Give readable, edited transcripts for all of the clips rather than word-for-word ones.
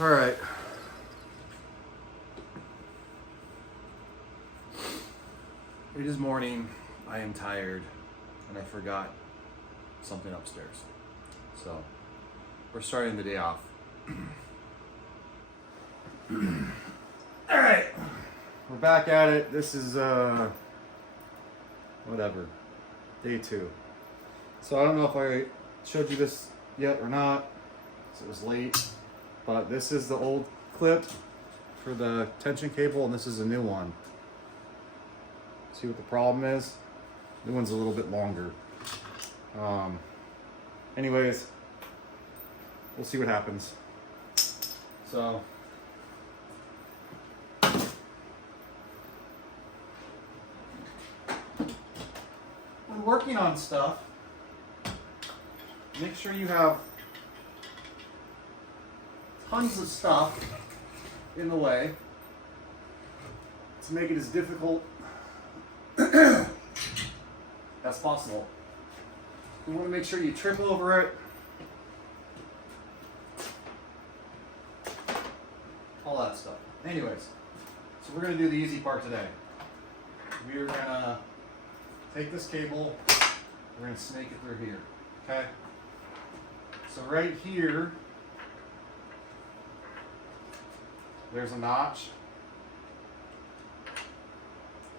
All right. It is morning. I am tired, and I forgot something upstairs. So we're starting the day off. All right, we're back at it. This is whatever, day 2. So I don't know if I showed you this yet or not. So it was late, but this is the old clip for the tension cable, and this is a new one. See what the problem is? New one's a little bit longer. Anyways, we'll see what happens. So, when working on stuff, make sure you have tons of stuff in the way to make it as difficult as possible. You want to make sure you trip over it. All that stuff. Anyways, so we're going to do the easy part today. We are going to take this cable, we're going to snake it through here. Okay? So right here, there's a notch.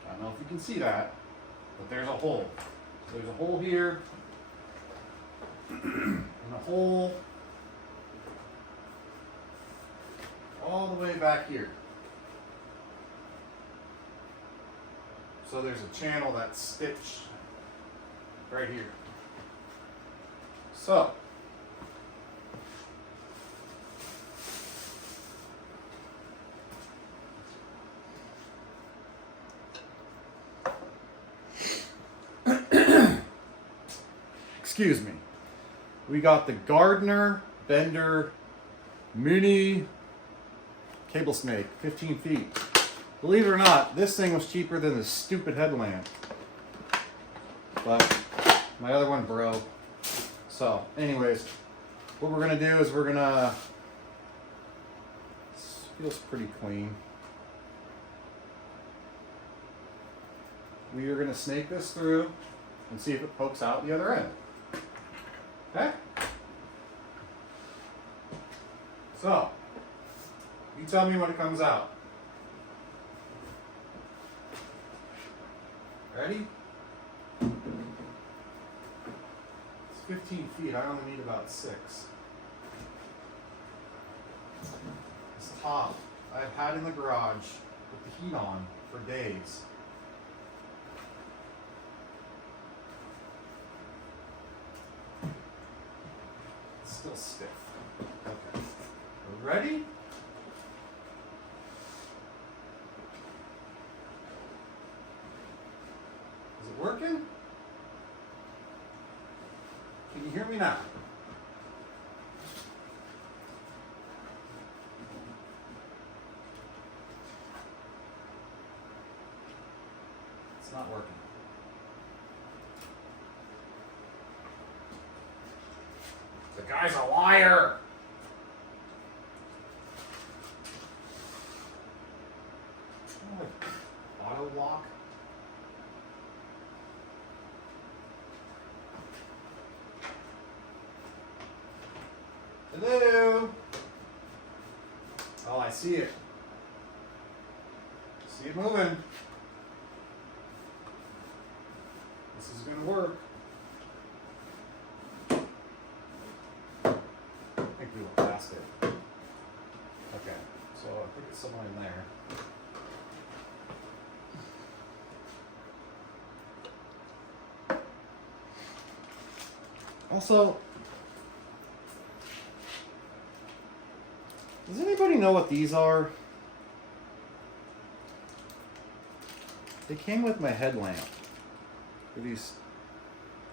I don't know if you can see that, but there's a hole. So there's a hole here, and a hole all the way back here. So there's a channel that's stitched right here. So excuse me. We got the Gardner Bender Mini Cable Snake, 15 feet. Believe it or not, this thing was cheaper than this stupid headlamp. But my other one broke. So, anyways, what we're gonna do is we're gonna, this feels pretty clean. We are gonna snake this through and see if it pokes out the other end. Okay? So, you tell me when it comes out. Ready? It's 15 feet. I only need about 6. This top I've had in the garage with the heat on for days. It's still stiff. Okay. We're ready? Working? Can you hear me now? It's not working. The guy's a liar. Auto lock. Hello? Oh, I see it. See it moving. This is going to work. I think we will pass it. Okay, so I think it's somewhere in there. Also, does anybody know what these are? They came with my headlamp. They're these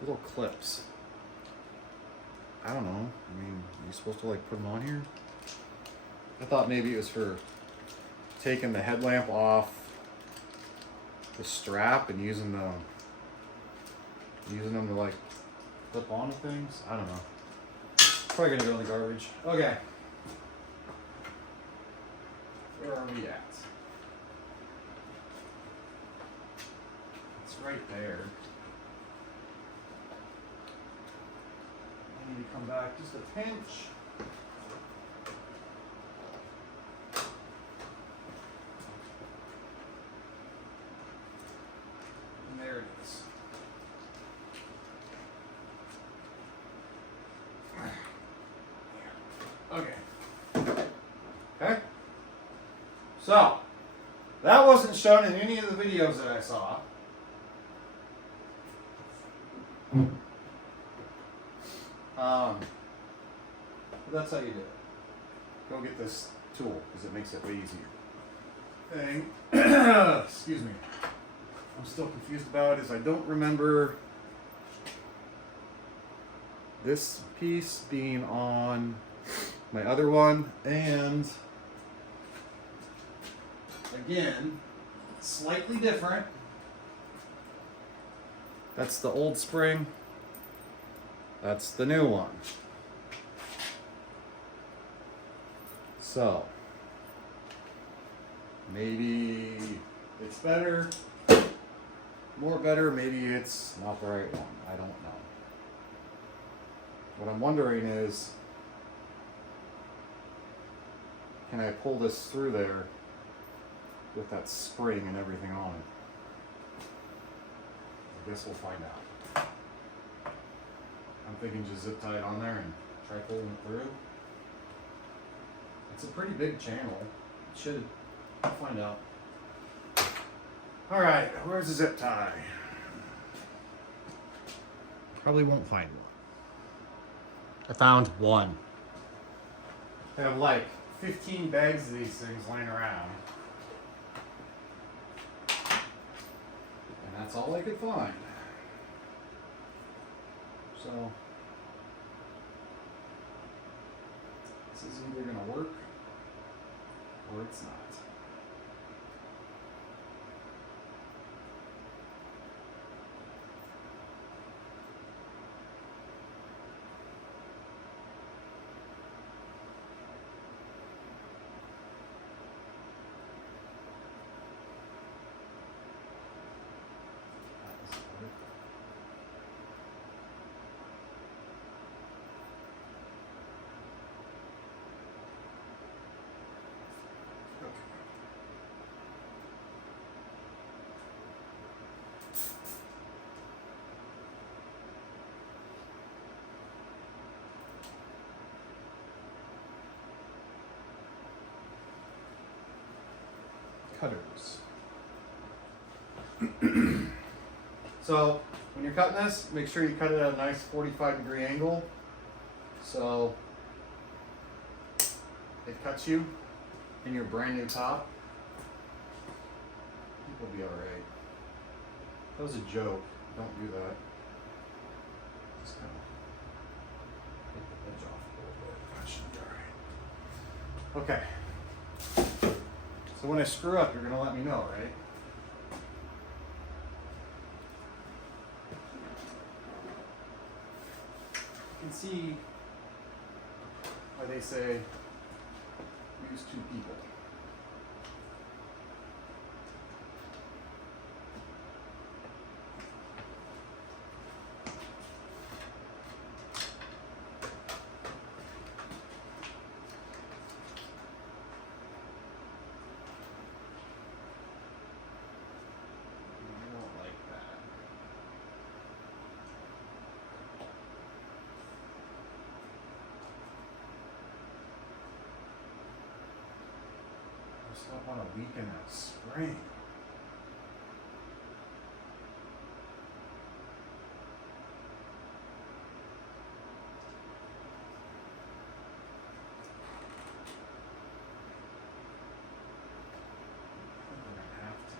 little clips. I don't know. I mean, are you supposed to like put them on here? I thought maybe it was for taking the headlamp off the strap and using them to like clip onto things. I don't know. Probably gonna go in the garbage. Okay. Where are we at? It's right there. I need to come back just a pinch. And there it is. Okay. Okay. So, that wasn't shown in any of the videos that I saw. But that's how you do it. Go get this tool because it makes it way easier. Thing, excuse me. I'm still confused about is I don't remember this piece being on my other one, and again, slightly different. That's the old spring. That's the new one. So, maybe it's better, more better, maybe it's not the right one. I don't know. What I'm wondering is, can I pull this through there with that spring and everything on it? I guess we'll find out. I'm thinking just zip tie it on there and try pulling it through. It's a pretty big channel. It should. I'll find out. Alright, where's the zip tie? Probably won't find one. I found one. I have like 15 bags of these things laying around. And that's all I could find. So, this is either going to work or it's not. Cutters. So when you're cutting this, make sure you cut it at a nice 45-degree angle so it cuts you in your brand new top. I think we'll be alright. That was a joke. Don't do that. Just kind of take the edge off a little bit. That should be alright. Okay. So when I screw up, you're going to let me know, right? You can see why they say use two people. I don't want to weaken that spring. I think we're going to have to.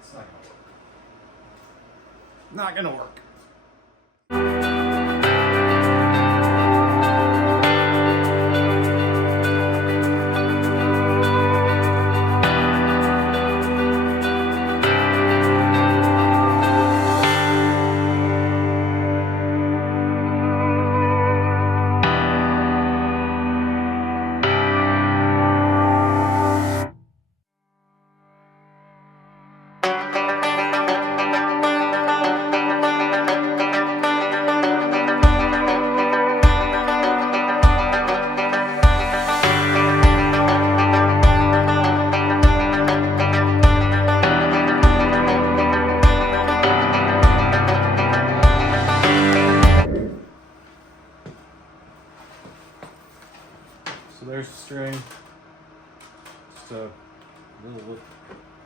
It's not going to work. Not going to work.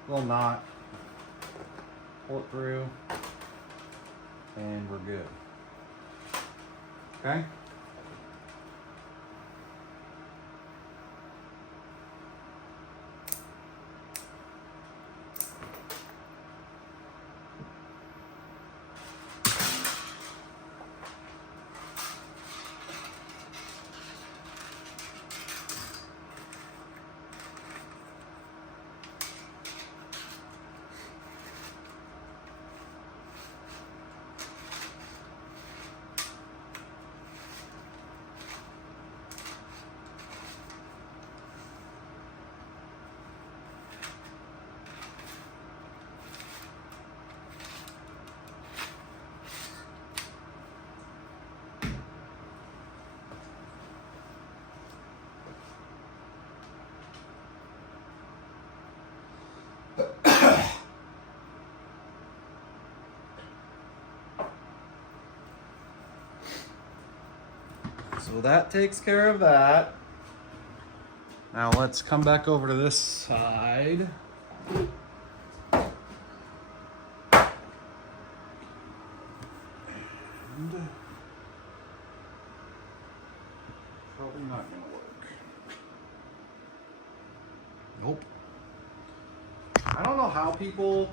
little knot. Pull it through, and we're good. Okay? So that takes care of that. Now let's come back over to this side. And probably not gonna work. Nope. I don't know how people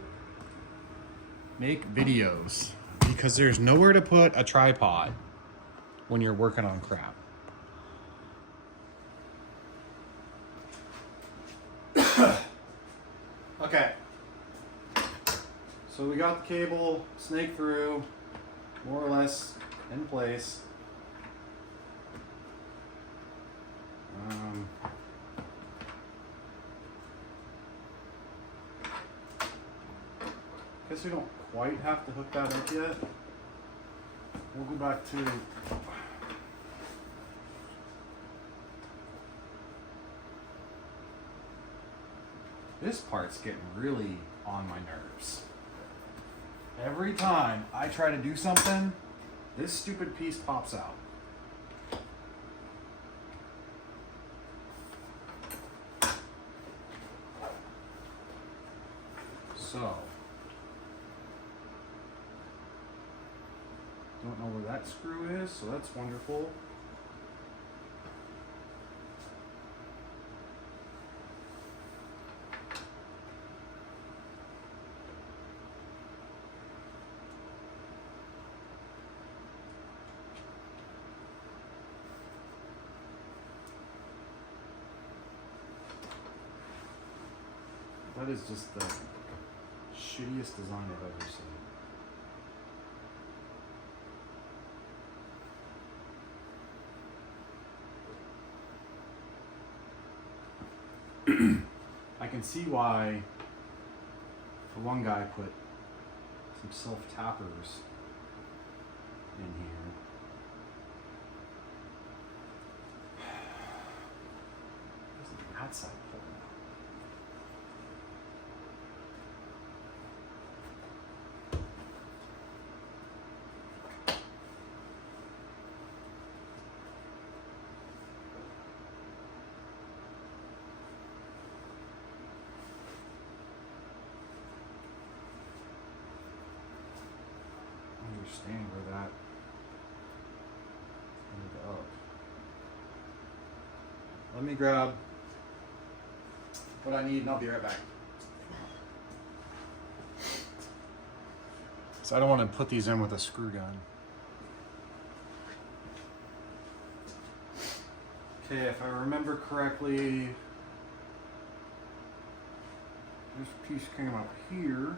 make videos because there's nowhere to put a tripod when you're working on crap. Okay. So we got the cable snaked through, more or less in place. Guess we don't quite have to hook that up yet. We'll go back to this part's getting really on my nerves. Every time I try to do something, this stupid piece pops out. So, don't know where that screw is, so that's wonderful. That is just the shittiest design I've ever seen. I can see why the one guy put some self-tappers in here. Isn't that side pulling out? Understand where that ended up. Let me grab what I need and I'll be right back. So I don't want to put these in with a screw gun. Okay, if I remember correctly, this piece came out here.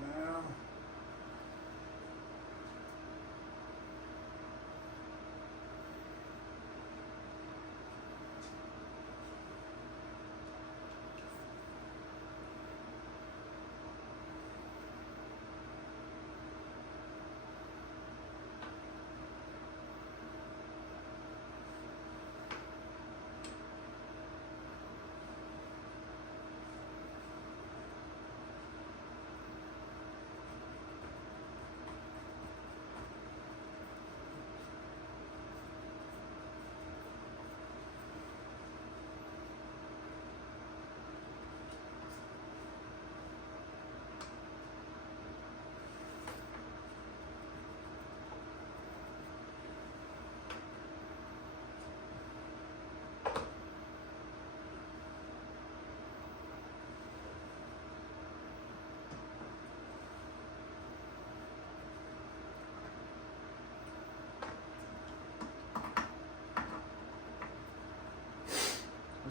Now.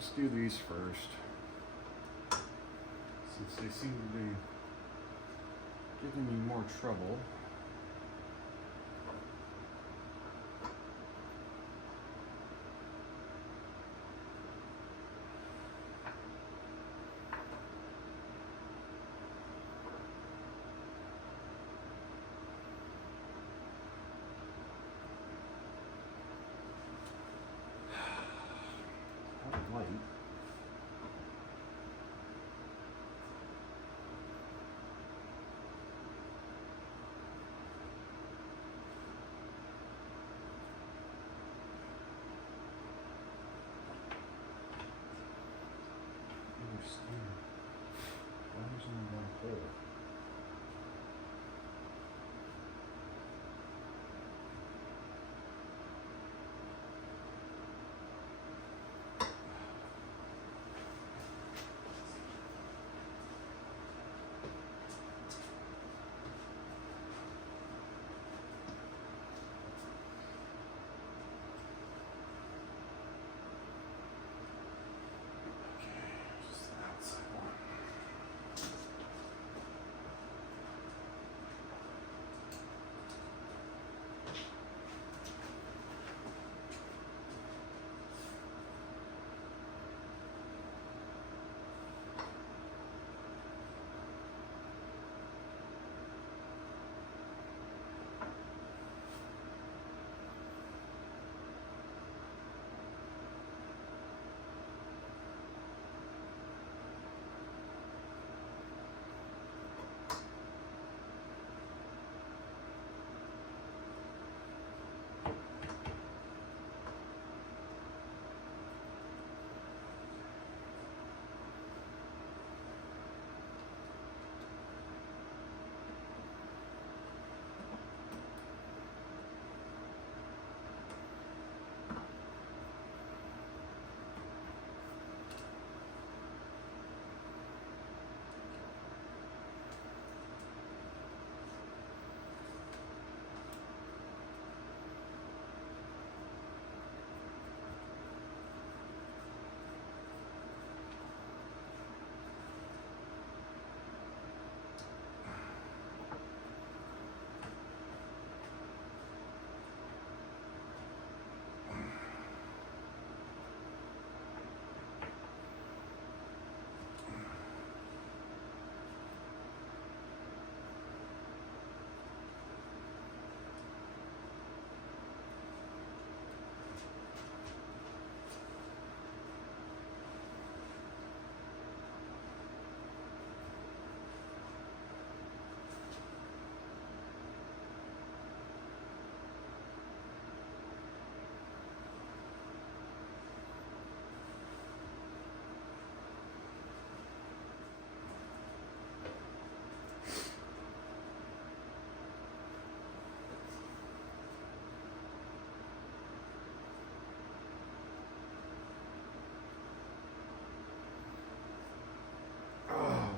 Let's do these first, since they seem to be giving me more trouble. Light. Why is only one hole?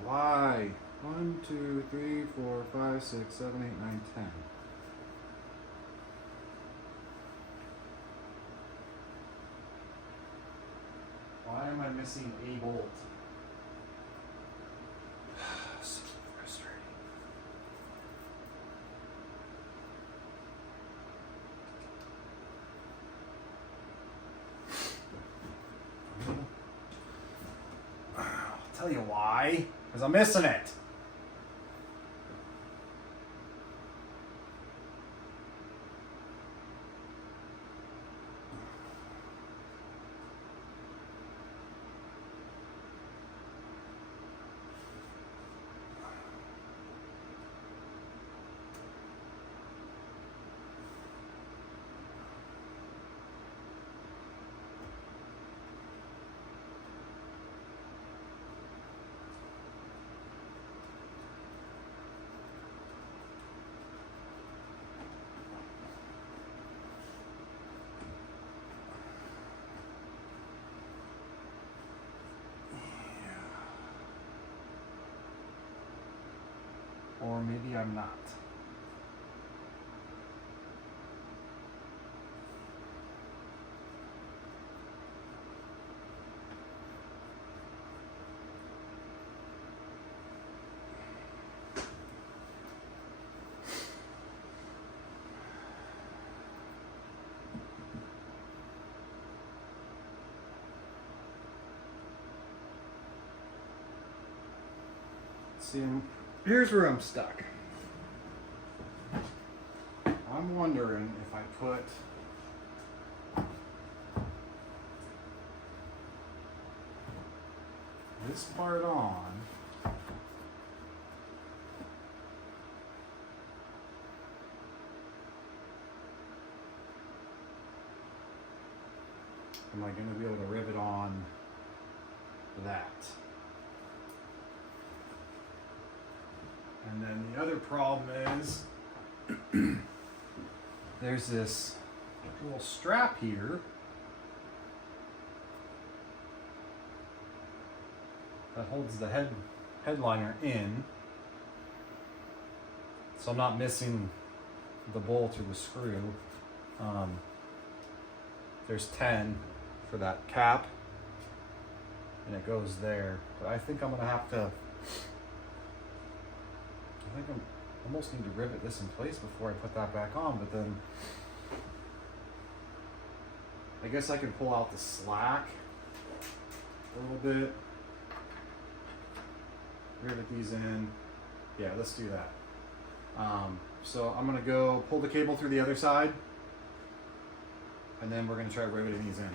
Why? 1, 2, 3, 4, 5, 6, 7, 8, 9, 10. Why am I missing a bolt? So frustrating. I'll tell you why. Because I'm missing it. Or maybe I'm not. See, here's where I'm stuck. I'm wondering if I put this part on. Am I going to be able to rivet on that? And then the other problem is there's this little strap here that holds the headliner in, so I'm not missing the bolt or the screw. There's 10 for that cap, and it goes there. But I think I'm gonna have to. I think I almost need to rivet this in place before I put that back on. But then I guess I can pull out the slack a little bit, rivet these in. Yeah, let's do that. So I'm gonna go pull the cable through the other side, and then we're gonna try riveting these in.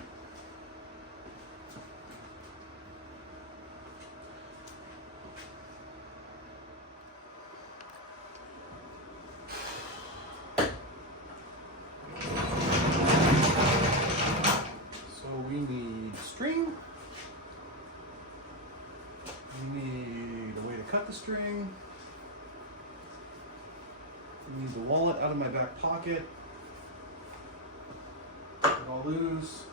So we need string. We need a way to cut the string. We need the wallet out of my back pocket. Get it all loose.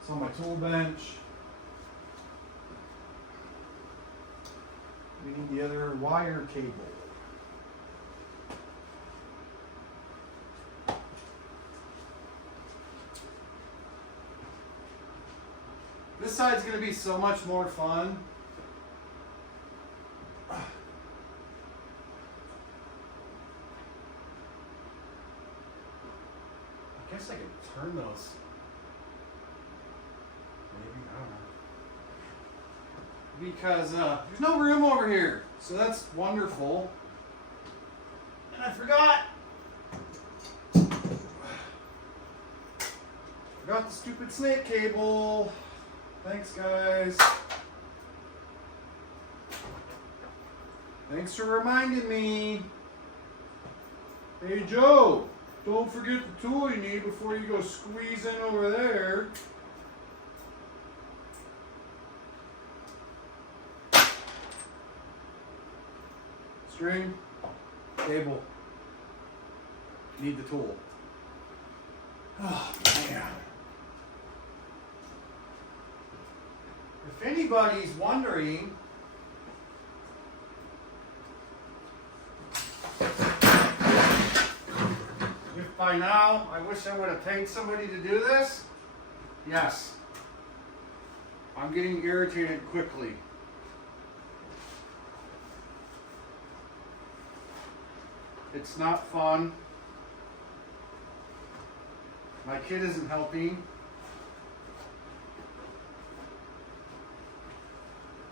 It's on my tool bench. We need the other wire cable. This side's going to be so much more fun. I guess I could turn those. Maybe, I don't know. Because there's no room over here. So that's wonderful. And I forgot. Forgot the stupid snake cable. Thanks, guys. Thanks for reminding me. Hey, Joe. Don't forget the tool you need before you go squeezing over there. String, cable, need the tool. Oh, man. If anybody's wondering, by now, I wish I would have paid somebody to do this. Yes. I'm getting irritated quickly. It's not fun. My kid isn't helping.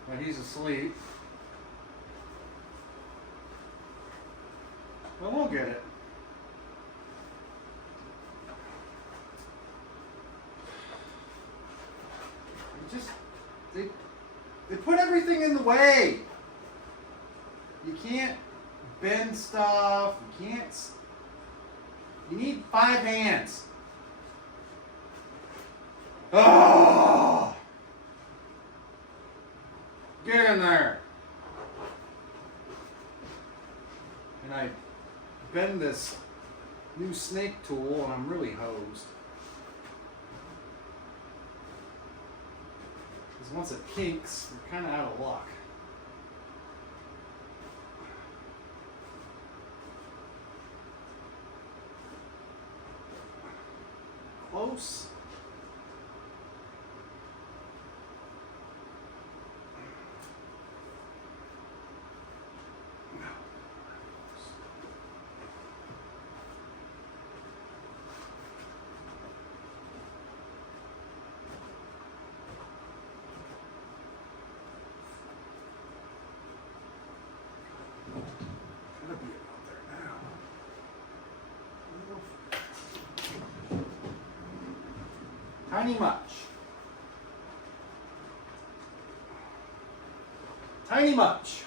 And he's asleep. But we'll get it. They put everything in the way. You can't bend stuff. You can't. You need 5 hands. Oh! Get in there. And I bend this new snake tool, and I'm really hosed. Because once it kinks, you're kind of out of luck. Close. Tiny much. Tiny much.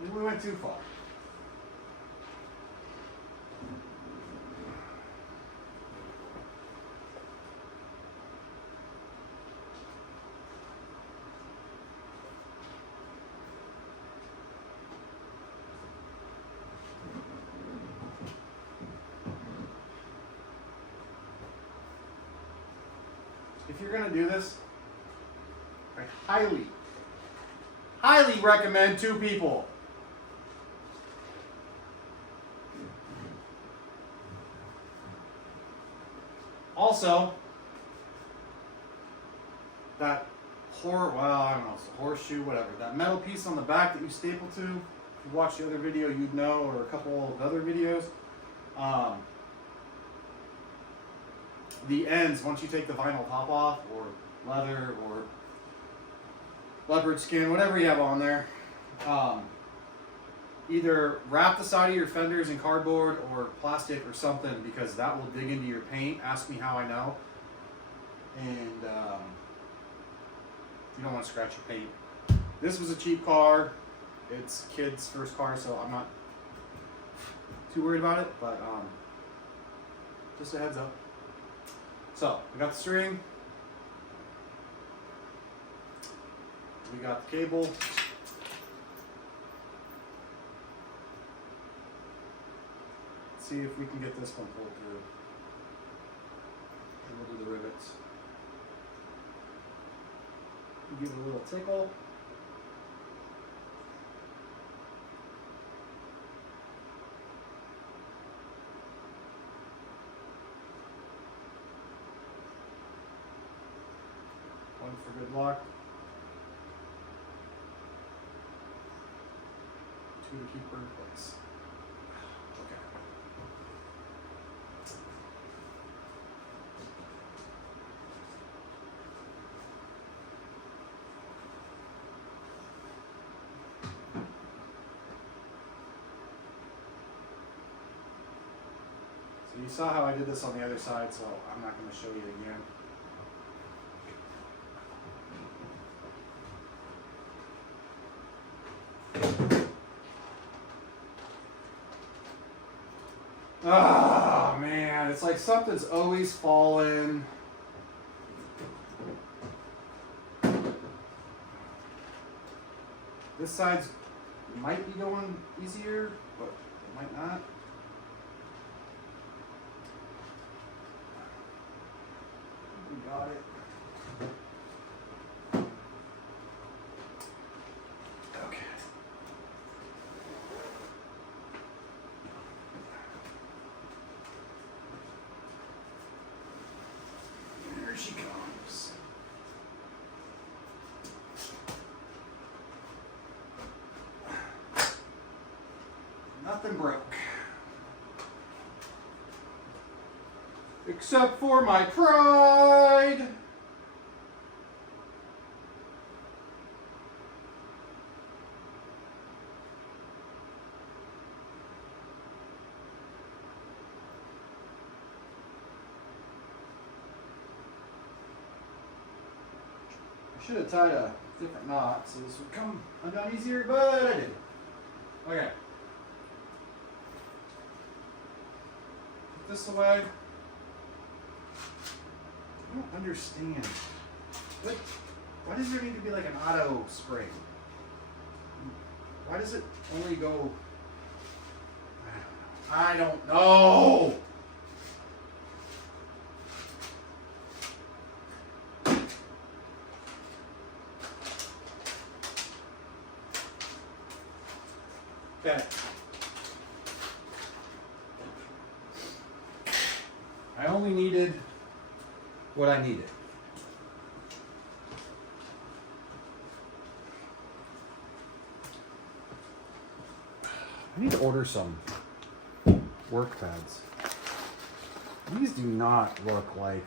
Maybe we went too far. If you're going to do this, I highly recommend 2 people. Also, that I don't know, it's a horseshoe, whatever. That metal piece on the back that you staple to, if you watch the other video, you'd know, or a couple of other videos. The ends, once you take the vinyl top off, or leather, or leopard skin, whatever you have on there, either wrap the side of your fenders in cardboard or plastic or something, because that will dig into your paint. Ask me how I know. And you don't want to scratch your paint. This was a cheap car. It's kid's first car, so I'm not too worried about it, but just a heads up. So, we got the string. We got the cable. Let's see if we can get this one pulled through. And we'll do the rivets. Give it a little tickle. One for good luck. 2 to keep her in place. Okay. So you saw how I did this on the other side, so I'm not going to show you again. Oh man, it's like something's always falling. This side's might be going easier, but it might not. We got it. Here she comes. Nothing broke. Except for my pride. I should have tied a different knot so this would come undone easier, but I didn't. Okay. Put this away. I don't understand. Why does there need to be like an auto spring? Why does it only go? I don't know. Okay. I only needed what I needed. I need to order some work pads. These do not look like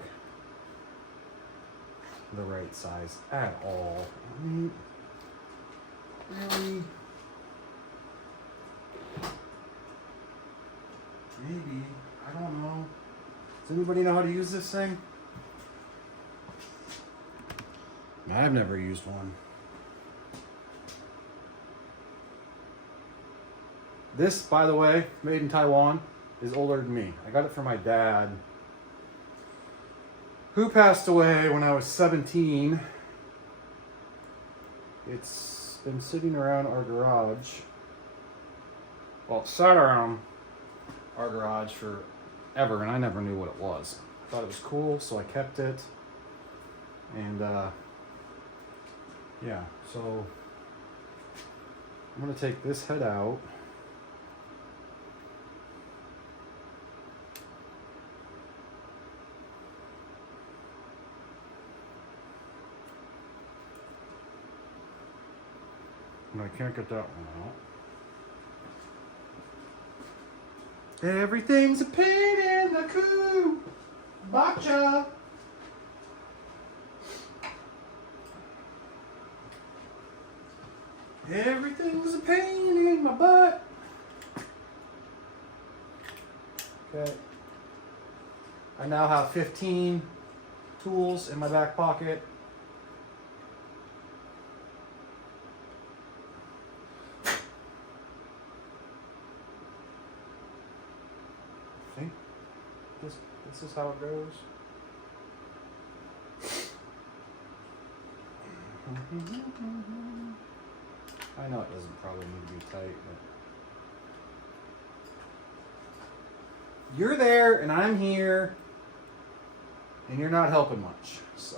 the right size at all. I mean, really? Maybe. I don't know. Does anybody know how to use this thing? I've never used one. This, by the way, made in Taiwan, is older than me. I got it from my dad, who passed away when I was 17. It's been sitting around our garage. Well, it sat around our garage forever, and I never knew what it was. I thought it was cool, so I kept it. And, yeah, so I'm going to take this head out. And I can't get that one out. Everything's a pain in the coop. Botcha. Everything's a pain in my butt. Okay. I now have 15 tools in my back pocket. I think this is how it goes. I know it doesn't probably need to be tight, but you're there and I'm here and you're not helping much, so.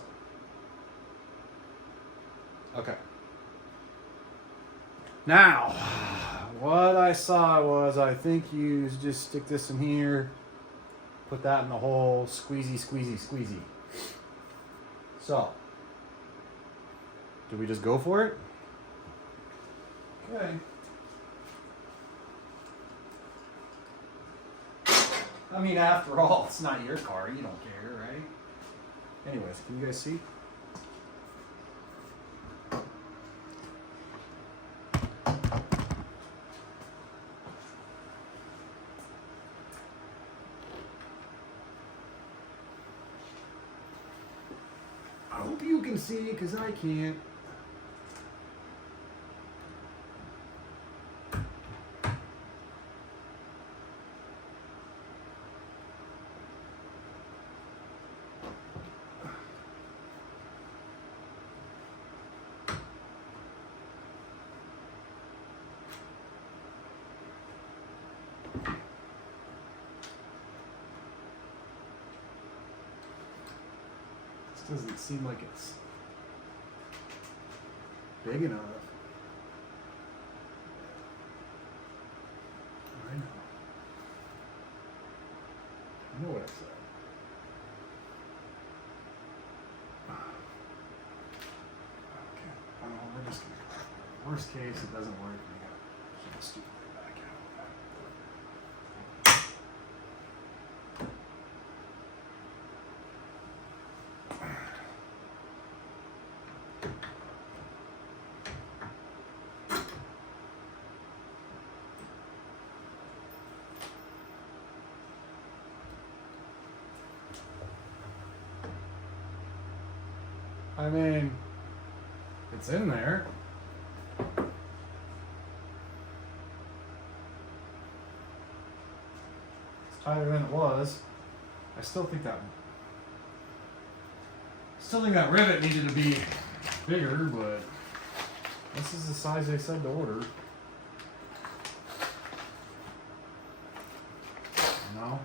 Okay. Now, what I saw was, I think you just stick this in here, put that in the hole, squeezy, squeezy, squeezy. So, do we just go for it? Okay. I mean, after all, it's not your car. You don't care, right? Anyways, can you guys see? I hope you can see, because I can't. Doesn't seem like it's big enough. I know what I said. Okay. We're just gonna. Worst case, it doesn't work. We gotta get the stupid thing back out. I mean, it's in there. It's tighter than it was. I still think that rivet needed to be bigger, but this is the size they said to order. You know?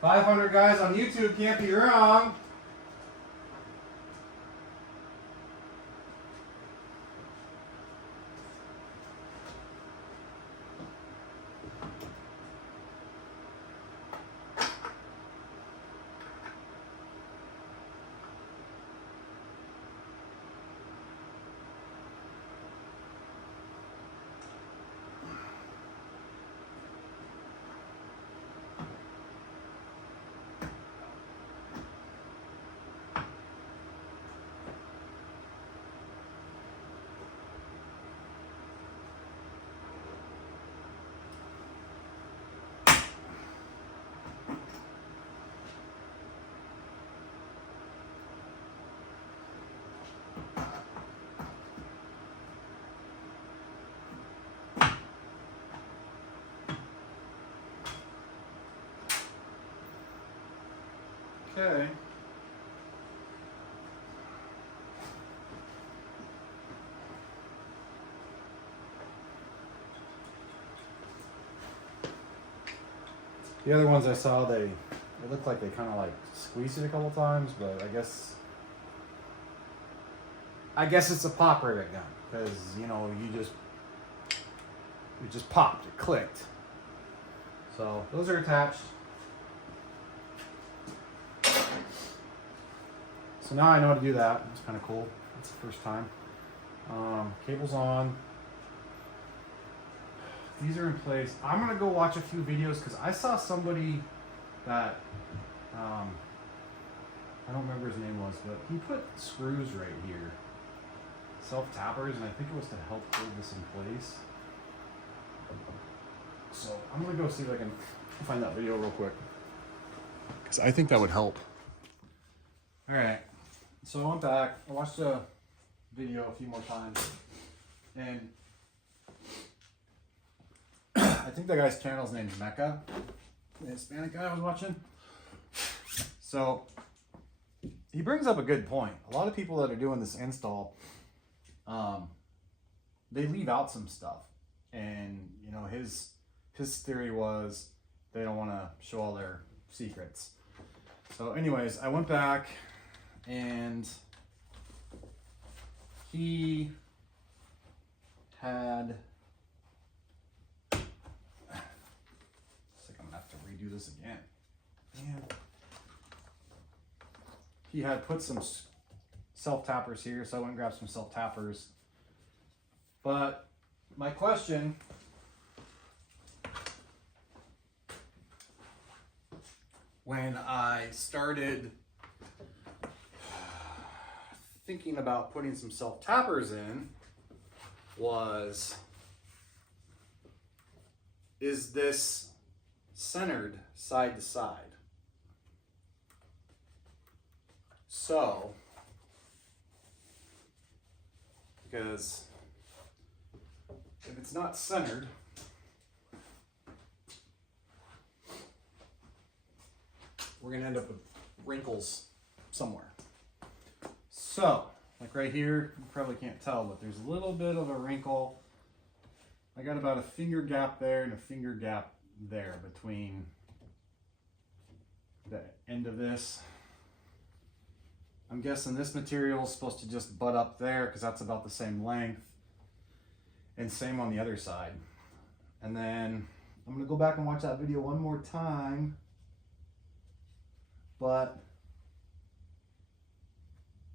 500 guys on YouTube can't be wrong. Okay. The other ones I saw, they looked like they kind of like squeezed it a couple times, but I guess it's a pop rivet gun because it just popped, it clicked. So those are attached. So now I know how to do that. It's kind of cool. It's the first time. Cable's on. These are in place. I'm gonna go watch a few videos because I saw somebody that I don't remember his name was, but he put screws right here, self-tappers, and I think it was to help hold this in place. So I'm gonna go see if I can find that video real quick because I think that would help. All right, so I went back. I watched the video a few more times, and I think the guy's channel's name's Mecca, the Hispanic guy I was watching. So he brings up a good point. A lot of people that are doing this install, they leave out some stuff, and his theory was they don't want to show all their secrets. So anyways, I went back and he had, do this again. Yeah. He had put some self-tappers here, so I went and grabbed some self-tappers. But my question, when I started thinking about putting some self-tappers in, was, is this centered side to side? So, because if it's not centered, we're gonna end up with wrinkles somewhere. So, like right here, you probably can't tell, but there's a little bit of a wrinkle. I got about a finger gap there and a finger gap there between the end of this. I'm guessing this material is supposed to just butt up there because that's about the same length, and same on the other side. And then I'm gonna go back and watch that video one more time, but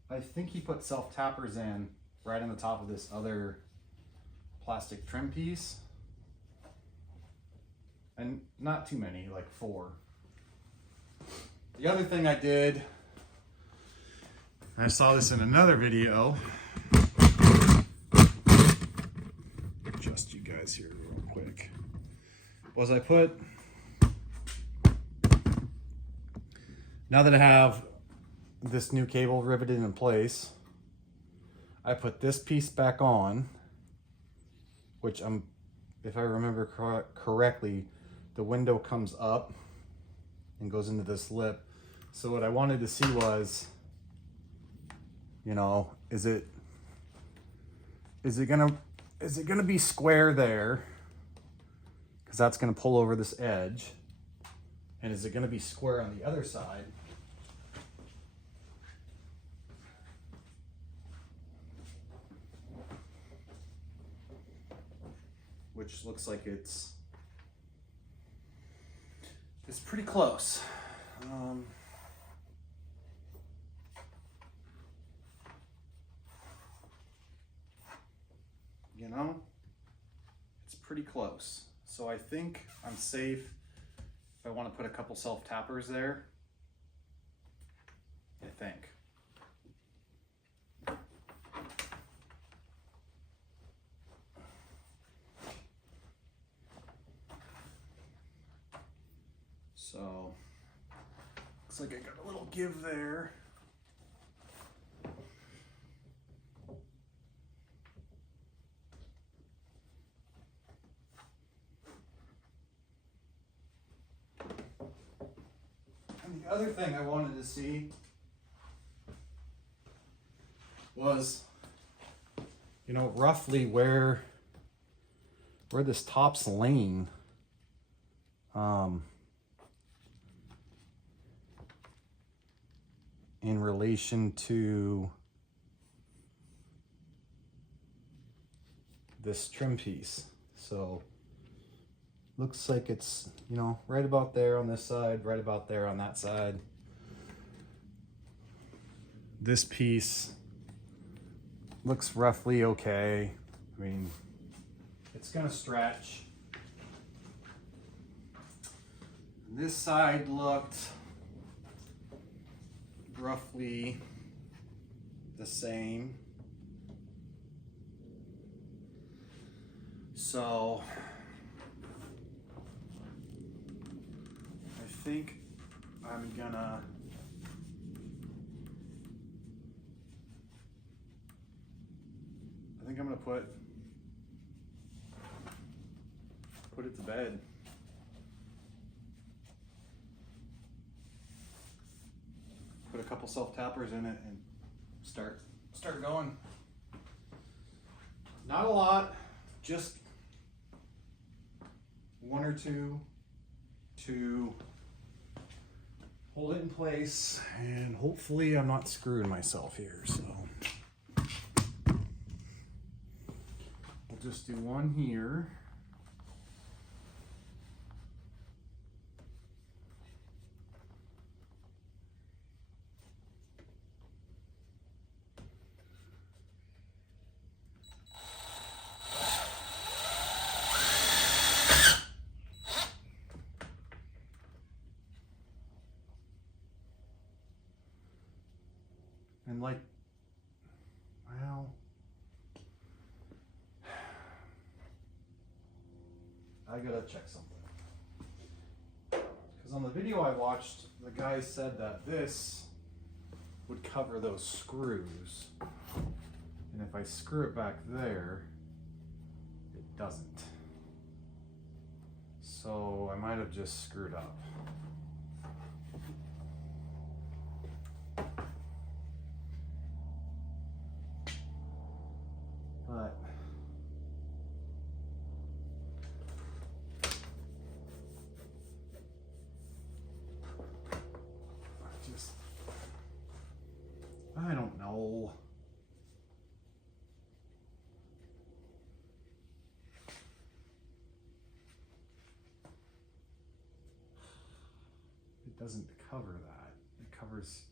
I think he put self-tappers in right on the top of this other plastic trim piece. And not too many, like 4. The other thing I did, I saw this in another video. Adjust you guys here real quick. Was I put, now that I have this new cable riveted in place, I put this piece back on, which if I remember correctly, the window comes up and goes into this lip. So what I wanted to see was, is it gonna be square there? Because that's gonna pull over this edge. And is it gonna be square on the other side? Which looks like it's pretty close. It's pretty close. So I think I'm safe if I want to put a couple self-tappers there. I think. So, looks like I got a little give there. And the other thing I wanted to see was, you know, roughly where this top's laying. In relation to this trim piece. So looks like it's, you know, right about there on this side, right about there on that side. This piece looks roughly okay. I mean, it's gonna stretch. This side looked roughly the same. So I think I'm gonna put it to bed. Put a couple self-tappers in it and start going. Not a lot, just one or two to hold it in place, and hopefully I'm not screwing myself here. So we'll just do one here. And like, well, I gotta check something. Because on the video I watched, the guy said that this would cover those screws. And if I screw it back there, it doesn't. So I might have just screwed up. But I don't know. It doesn't cover that. It covers.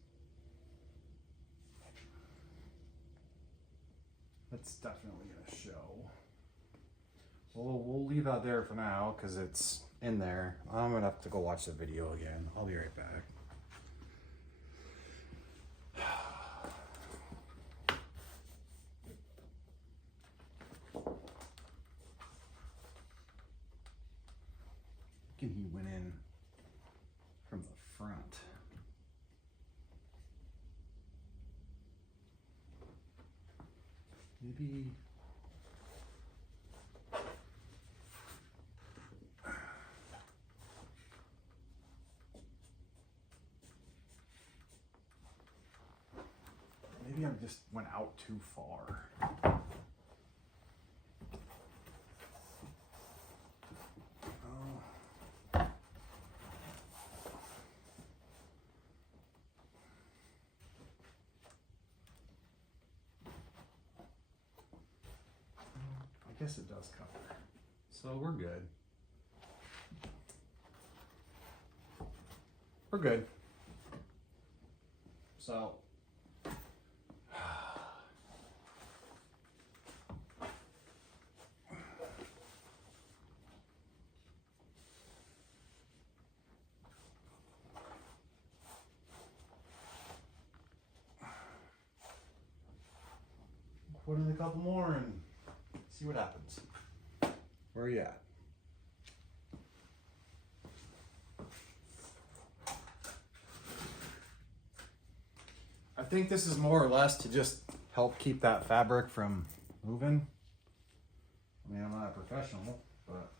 That's definitely gonna show. Well, we'll leave that there for now because it's in there. I'm gonna have to go watch the video again. I'll be right back. And he went in from the front. Maybe I just went out too far. I guess it does cover. So we're good. We're good. So put in a couple more and see what happens. Where are you at? I think this is more or less to just help keep that fabric from moving. I mean, I'm not a professional, but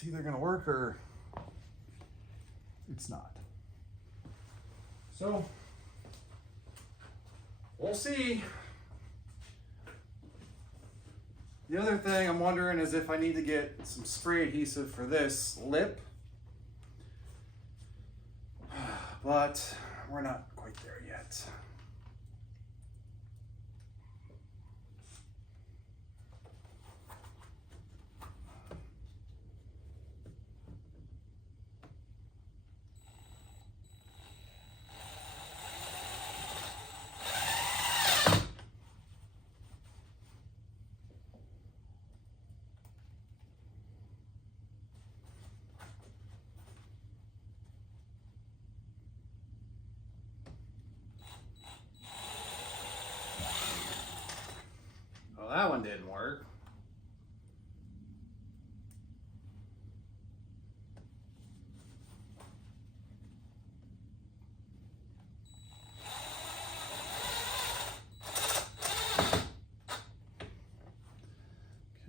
it's either gonna work or it's not. So we'll see. The other thing I'm wondering is if I need to get some spray adhesive for this lip, but we're not quite there yet. Well, that one didn't work.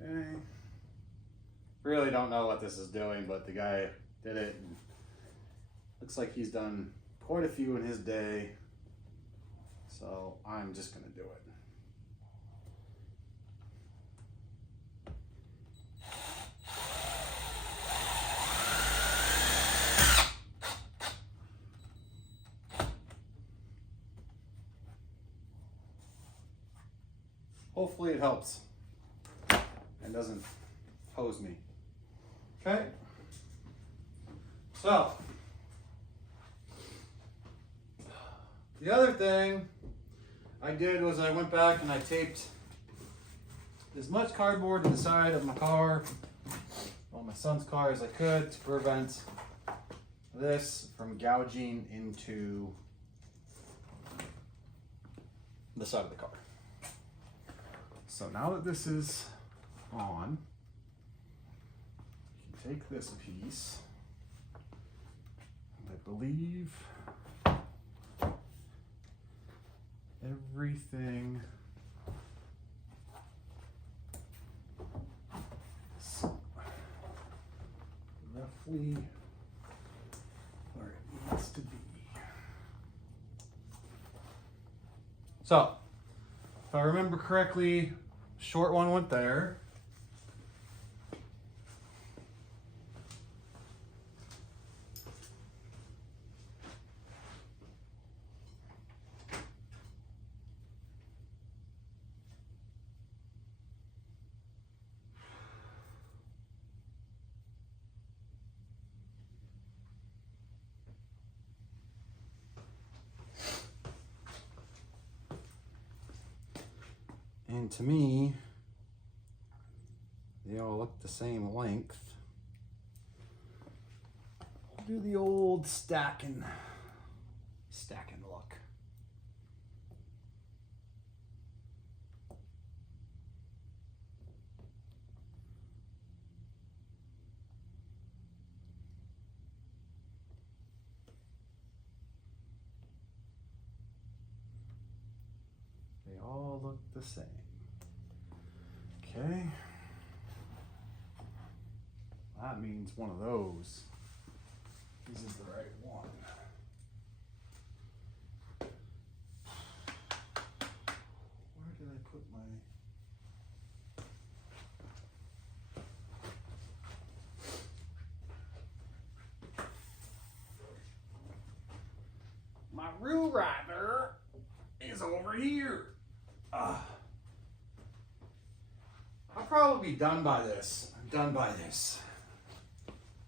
Okay. Really don't know what this is doing, but the guy did it. And looks like he's done quite a few in his day. So I'm just gonna do it. Hopefully it helps and doesn't hose me. Okay. So the other thing I did was I went back and I taped as much cardboard to the side of my car, well, my son's car, as I could to prevent this from gouging into the side of the car. So now that this is on, you can take this piece, and I believe everything is roughly where it needs to be. So, if I remember correctly, short one went there. And to me, they all look the same length. Do the old stacking look. They all look the same. Okay. That means one of those isn't the right one. Where did I put my rule rider is over here. I'll probably be done by this. I'm done by this.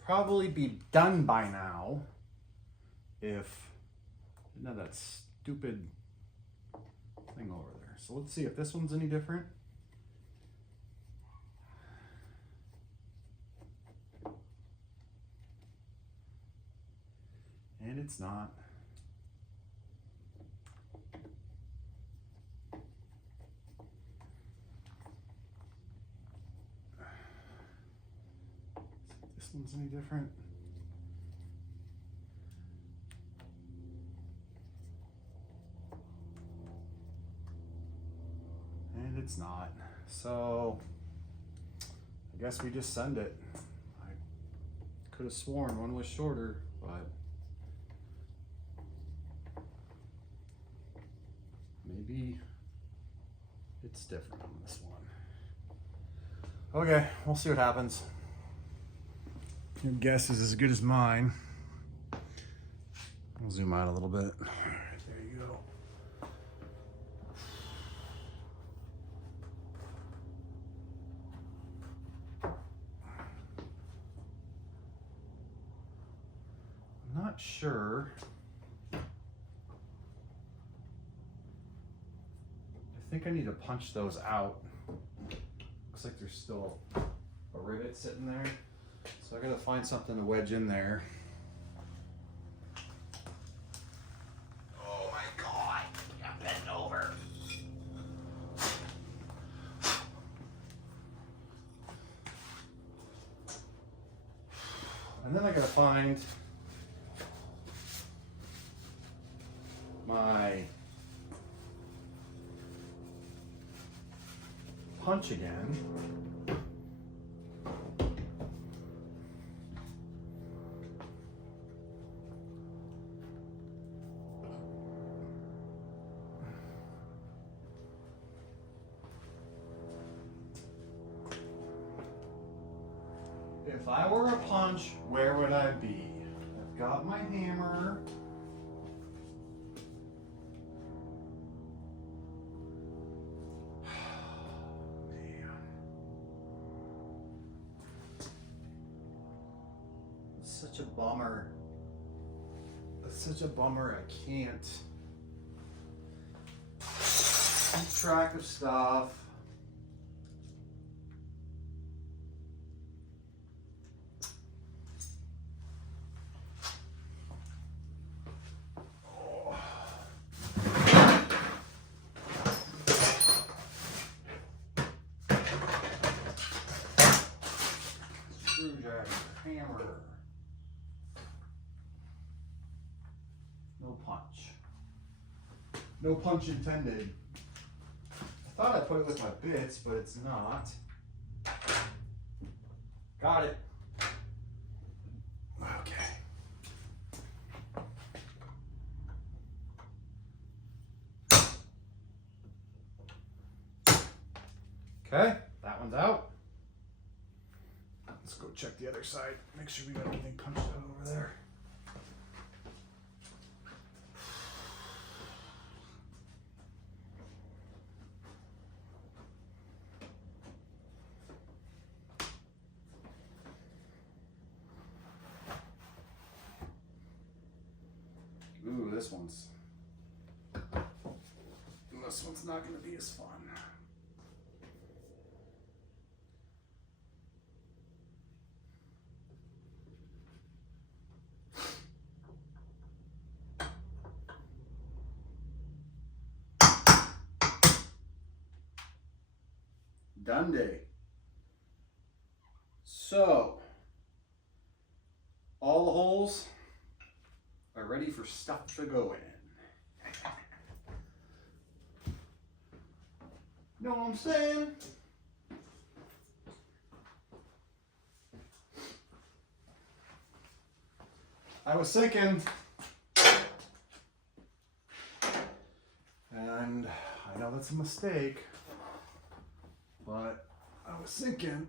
Probably be done by now if none of that stupid thing over there. So let's see if this one's any different. And it's not. This one's any different. And it's not. So I guess we just send it. Could have sworn one was shorter, but maybe it's different on this one. Okay, we'll see what happens. Your guess is as good as mine. I'll zoom out a little bit. All right, there you go. I'm not sure. I think I need to punch those out. Looks like there's still a rivet sitting there. So I gotta find something to wedge in there. Oh my God, I'm bending over. And then I gotta find my punch again. If I were a punch, where would I be? I've got my hammer. Man. It's such a bummer. It's such a bummer I can't keep track of stuff. Screwdriver, hammer. No punch. No punch intended. I thought I put it with my bits, but it's not. Got it. Okay. Okay, that one's out. Let's go check the other side. Make sure we got everything punched out over there. Ooh, this one's not going to be as fun. Done. So, all the holes are ready for stuff to go in. Know what I'm saying? I was thinking, and I know that's a mistake, but I was thinking,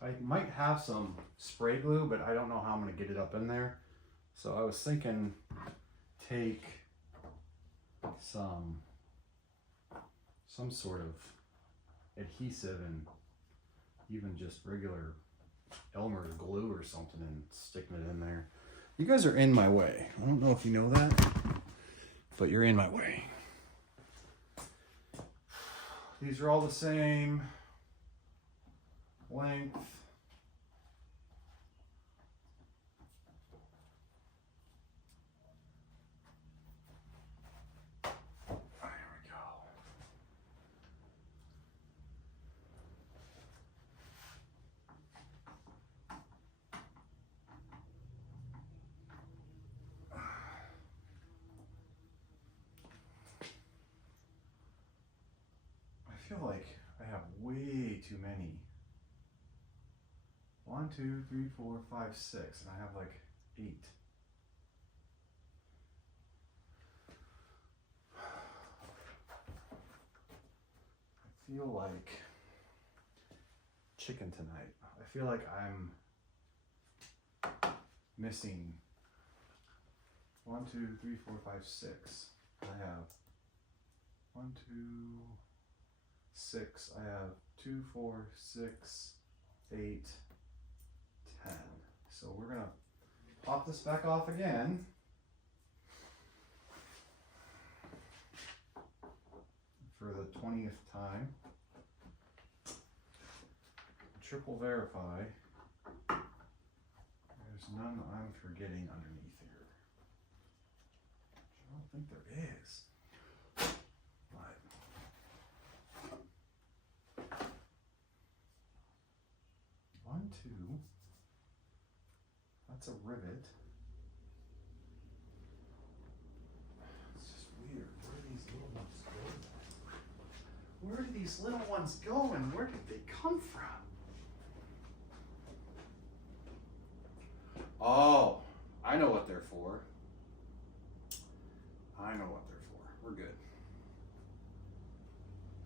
I might have some spray glue, but I don't know how I'm going to get it up in there. So I was thinking take some sort of adhesive and even just regular Elmer's glue or something and sticking it in there. You guys are in my way. I don't know if you know that, but you're in my way. These are all the same length. feel like I have way too many. 1, 2, 3, 4, 5, 6, and I have like 8. I feel like chicken tonight. I feel like I'm missing 1, 2, 3, 4, 5, 6. I have 1, 2, 6. I have 2, 4, 6, 8, 10. So we're gonna pop this back off again. For the 20th time. Triple verify. There's none I'm forgetting underneath here. I don't think there is. But one, two. That's a rivet. It's just weird. Where do these little ones go? Where do these little ones go and where did they come from? Oh, I know what they're for. I know what they're for. We're good.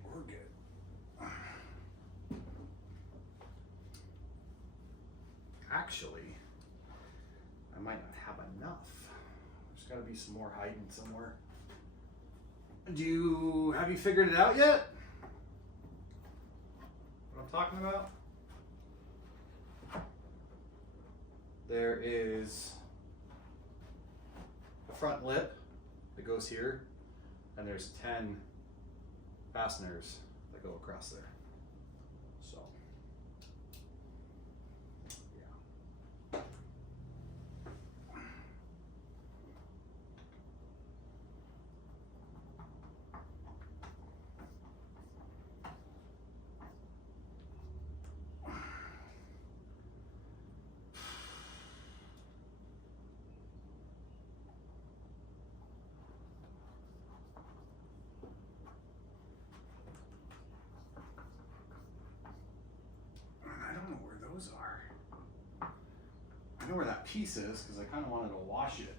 We're good. Actually, I might not have enough. There's got to be some more hiding somewhere. Have you figured it out yet? What I'm talking about? There is a front lip that goes here, and there's 10 fasteners that go across there. So, yeah. Are. I know where that piece is because I kind of wanted to wash it.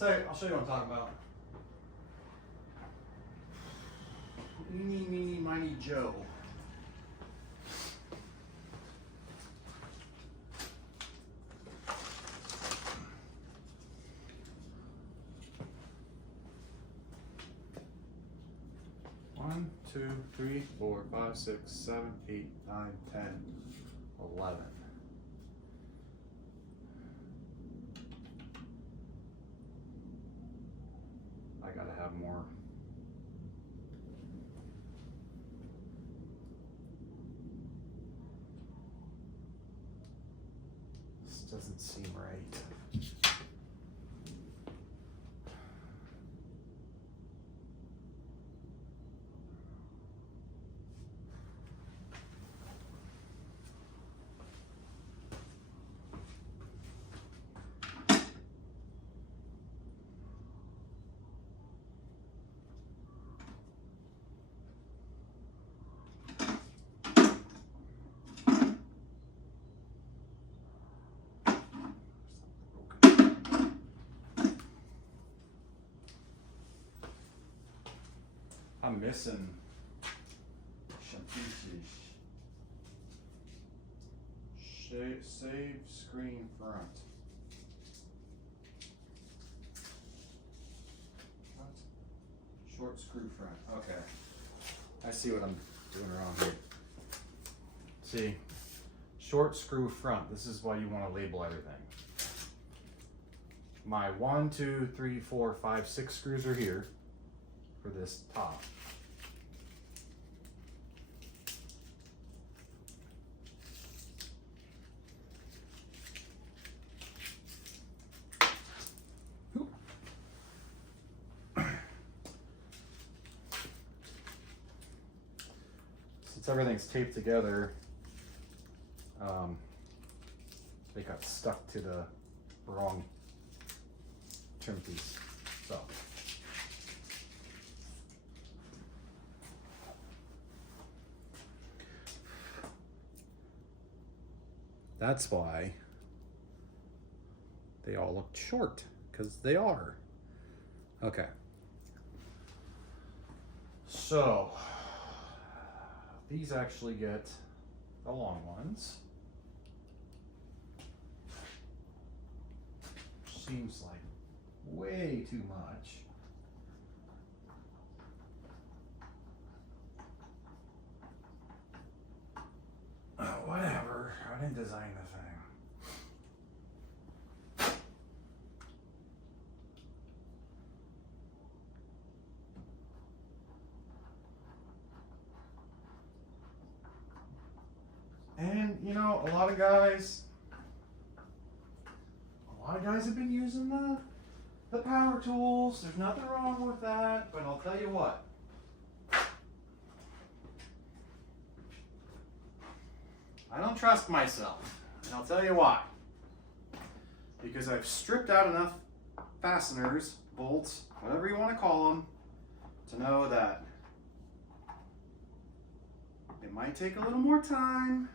I'll show you what I'm talking about. Eeny, meeny, miny, Joe. One, 2, 3, 4, 5, 6, 7, 8, 9, 10, 11. I gotta have more. This doesn't seem right. I'm missing some pieces. Save screen front. What? Short screw front. Okay. I see what I'm doing wrong here. See, short screw front. This is why you want to label everything. My 1, 2, 3, 4, 5, 6 screws are here for this top. Since everything's taped together, they got stuck to the wrong trim piece. So That's why they all look short, because they are. Okay. So, these actually get the long ones. Seems like way too much. Whatever, I didn't design the thing. And you know, a lot of guys have been using the power tools. There's nothing wrong with that, but I'll tell you what. I don't trust myself, and I'll tell you why. Because I've stripped out enough fasteners, bolts, whatever you want to call them, to know that it might take a little more time,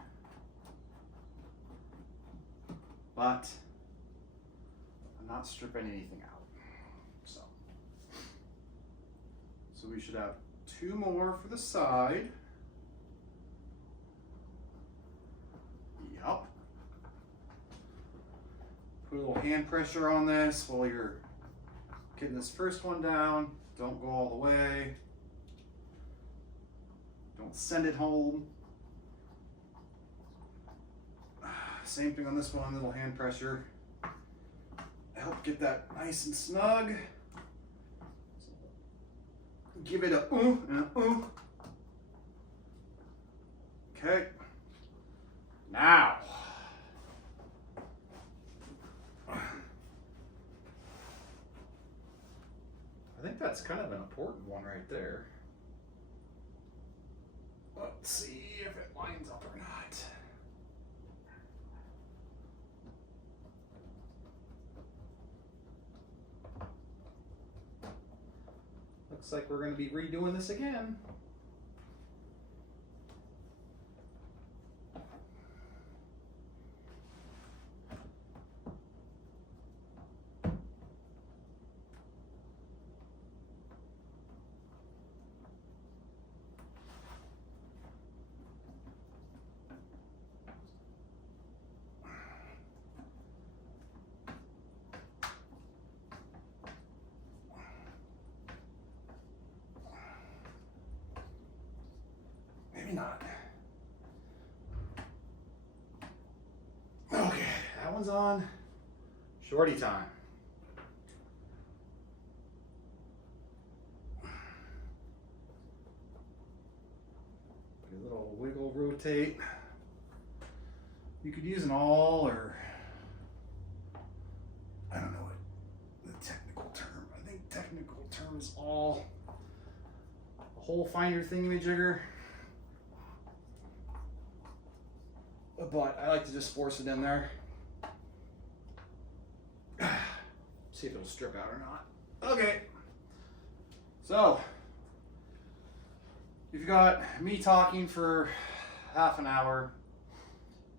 but I'm not stripping anything out. So we should have 2 more for the side. Yup. Put a little hand pressure on this while you're getting this first one down. Don't go all the way. Don't send it home. Same thing on this one, little hand pressure. Help get that nice and snug. Give it a and a Okay. Now. I think that's kind of an important one right there. Let's see if it lines up or not. Looks like we're going to be redoing this again. Maybe not. Okay, that one's on. Shorty time. Put a little wiggle rotate. You could use an awl, or I don't know what the technical term. I think technical term is awl. A hole finder thingamajigger. But I like to just force it in there. See if it'll strip out or not. Okay. So, you've got me talking for half an hour,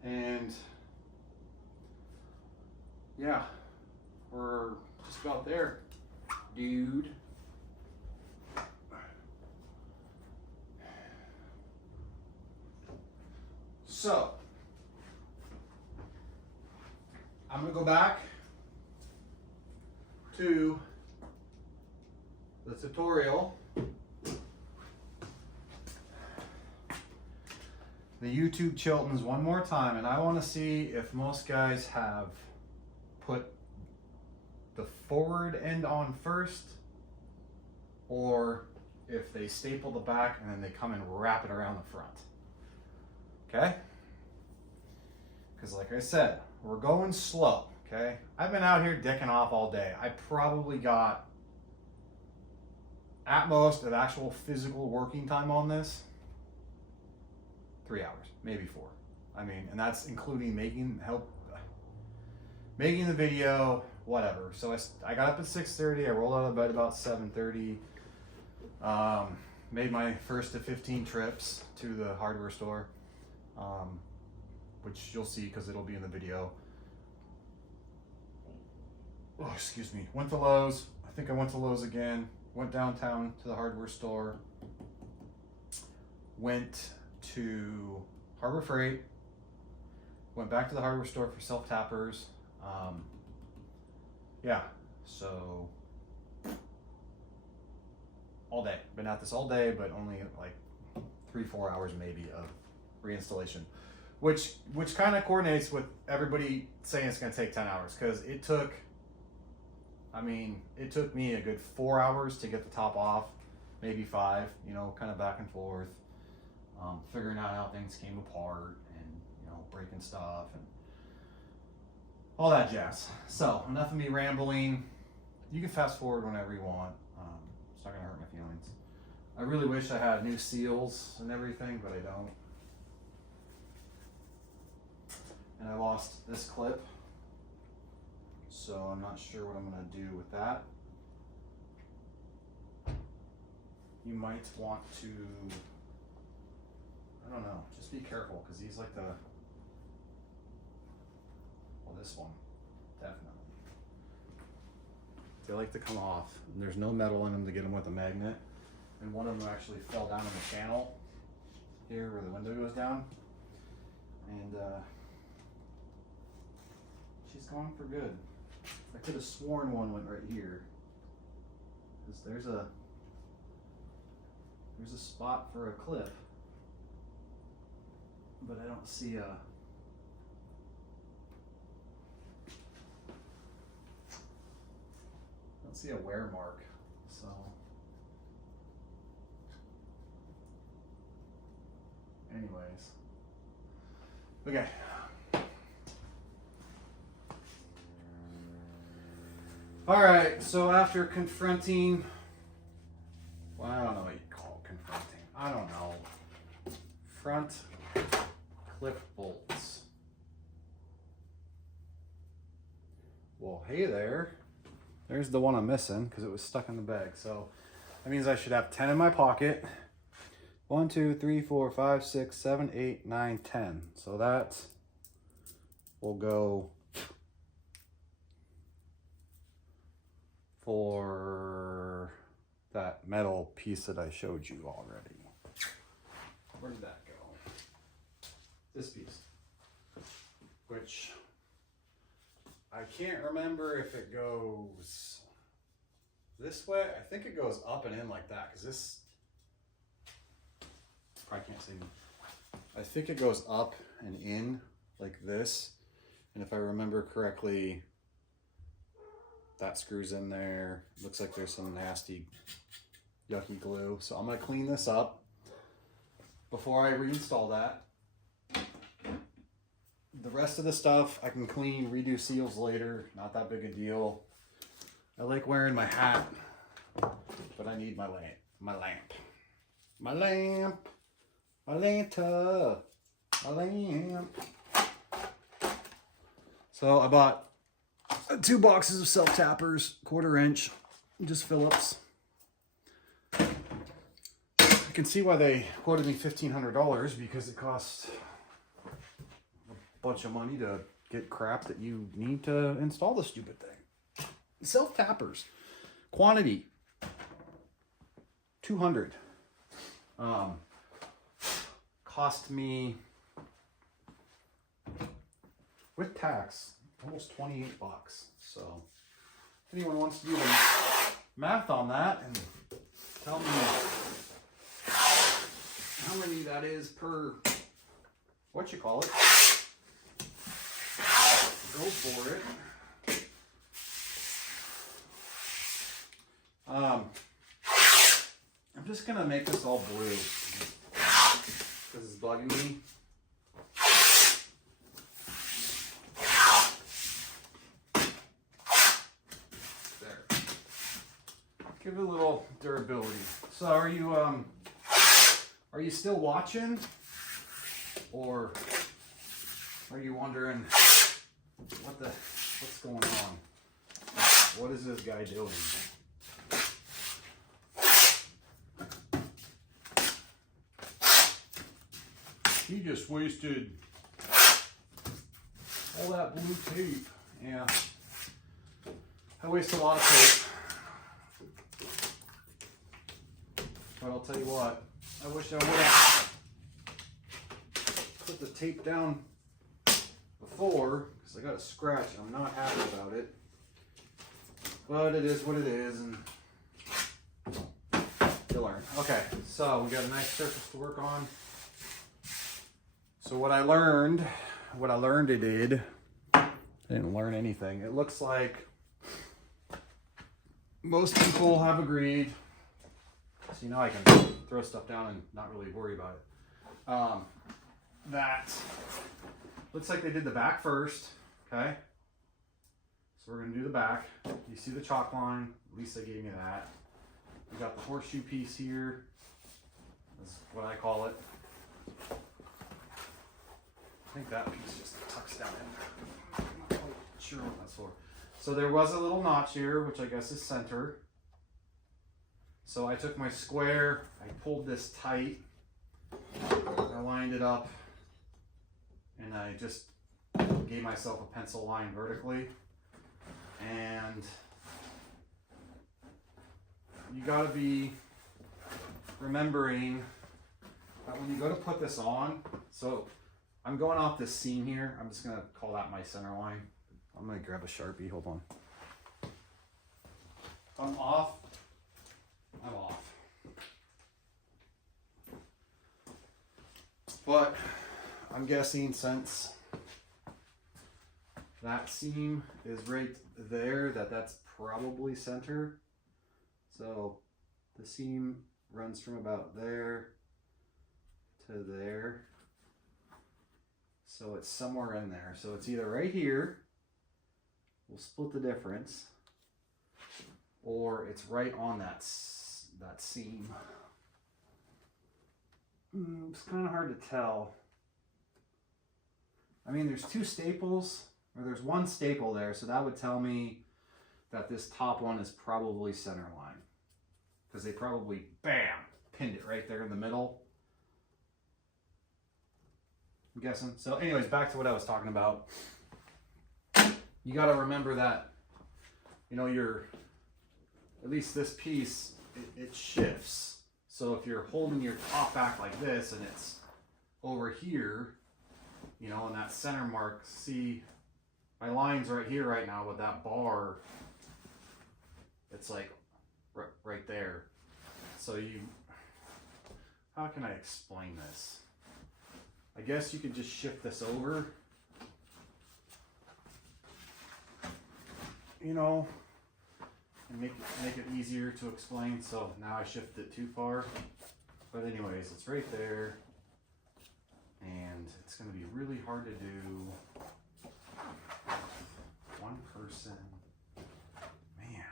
and yeah, we're just about there, dude. So, I'm going to go back to the tutorial. The YouTube Chiltons one more time, and I want to see if most guys have put the forward end on first, or if they staple the back and then they come and wrap it around the front. Okay? Because like I said, we're going slow, okay? I've been out here dicking off all day. I probably got, at most, of actual physical working time on this, 3 hours, maybe 4. I mean, and that's including making the video, whatever. So I got up at 6:30. I rolled out of bed about 7:30. Made my first of 15 trips to the hardware store. which you'll see because it'll be in the video. Oh, excuse me. Went to Lowe's. I think I went to Lowe's again. Went downtown to the hardware store. Went to Harbor Freight. Went back to the hardware store for self-tappers. Yeah, so all day. Been at this all day, but only like 3-4 hours maybe of reinstallation, which kind of coordinates with everybody saying it's going to take 10 hours, because it took me a good 4 hours to get the top off, maybe 5, you know, kind of back and forth, figuring out how things came apart and, you know, breaking stuff and all that jazz. So enough of me rambling. You can fast forward whenever you want. It's not gonna hurt my feelings. I really wish I had new seals and everything, but I don't. And I lost this clip, so I'm not sure what I'm gonna do with that. You might want to, I don't know, just be careful, because these like the, well, this one, definitely. They like to come off, and there's no metal in them to get them with a magnet. And one of them actually fell down in the channel here where the window goes down. And she's gone for good. I could have sworn one went right here, because there's a spot for a clip, but I don't see a wear mark. So anyways, okay. All right, so after confronting, well, I don't know what you call it, confronting. I don't know. Front clip bolts. Well, hey there. There's the one I'm missing because it was stuck in the bag. So that means I should have 10 in my pocket. 1, 2, 3, 4, 5, 6, 7, 8, 9, 10. So that will go for that metal piece that I showed you already. Where did that go? This piece, which I can't remember if it goes this way. I think it goes up and in like that, because this, probably can't see me. I think it goes up and in like this, and if I remember correctly, that screws in there. Looks like there's some nasty, yucky glue. So I'm gonna clean this up before I reinstall that. The rest of the stuff I can clean, redo seals later. Not that big a deal. I like wearing my hat, but I need my lamp. My lamp. My lamp. My lanta. My lamp. So I bought 2 boxes of self-tappers, 1/4 inch, just Phillips. You can see why they quoted me $1,500, because it costs a bunch of money to get crap that you need to install the stupid thing. Self-tappers, quantity 200. Cost me, with tax, almost 28 bucks. So if anyone wants to do the math on that and tell me how many that is per, what you call it, go for it. I'm just gonna make this all blue because it's bugging me. Give it a little durability. So are you still watching, or are you wondering what's going on? What is this guy doing? He just wasted All that blue tape. Yeah. I waste a lot of tape. But I'll tell you what, I wish I would have put the tape down before, because I got a scratch. I'm not happy about it. But it is what it is, and you'll learn. Okay, so we got a nice surface to work on. So what I learned it did, I didn't learn anything. It looks like most people have agreed, so you know I can throw stuff down and not really worry about it. That looks like they did the back first, okay? So we're gonna do the back. You see the chalk line, Lisa gave me that. We got the horseshoe piece here, that's what I call it. I think that piece just tucks down in there. I'm not quite sure what that's for. So there was a little notch here, which I guess is center. So I took my square, I pulled this tight, I lined it up, and I just gave myself a pencil line vertically. And you gotta be remembering that when you go to put this on, so I'm going off this seam here. I'm just gonna call that my center line. I'm gonna grab a Sharpie, hold on. If I'm off, I'm off. But I'm guessing since that seam is right there, that's probably center. So the seam runs from about there to there. So it's somewhere in there. So it's either right here, we'll split the difference, or it's right on that seam. It's kind of hard to tell. I mean, there's two staples, or there's one staple there, so that would tell me that this top one is probably center line, because they probably, bam, pinned it right there in the middle. I'm guessing. So anyways, back to what I was talking about. You got to remember that, you know, at least this piece, it shifts. So if you're holding your top back like this and it's over here, you know, and that center mark, see, my line's right here right now with that bar, it's like right there. So how can I explain this? I guess you could just shift this over, you know, and make it easier to explain. So now I shifted it too far, but anyways, it's right there, and it's going to be really hard to do. One person, man,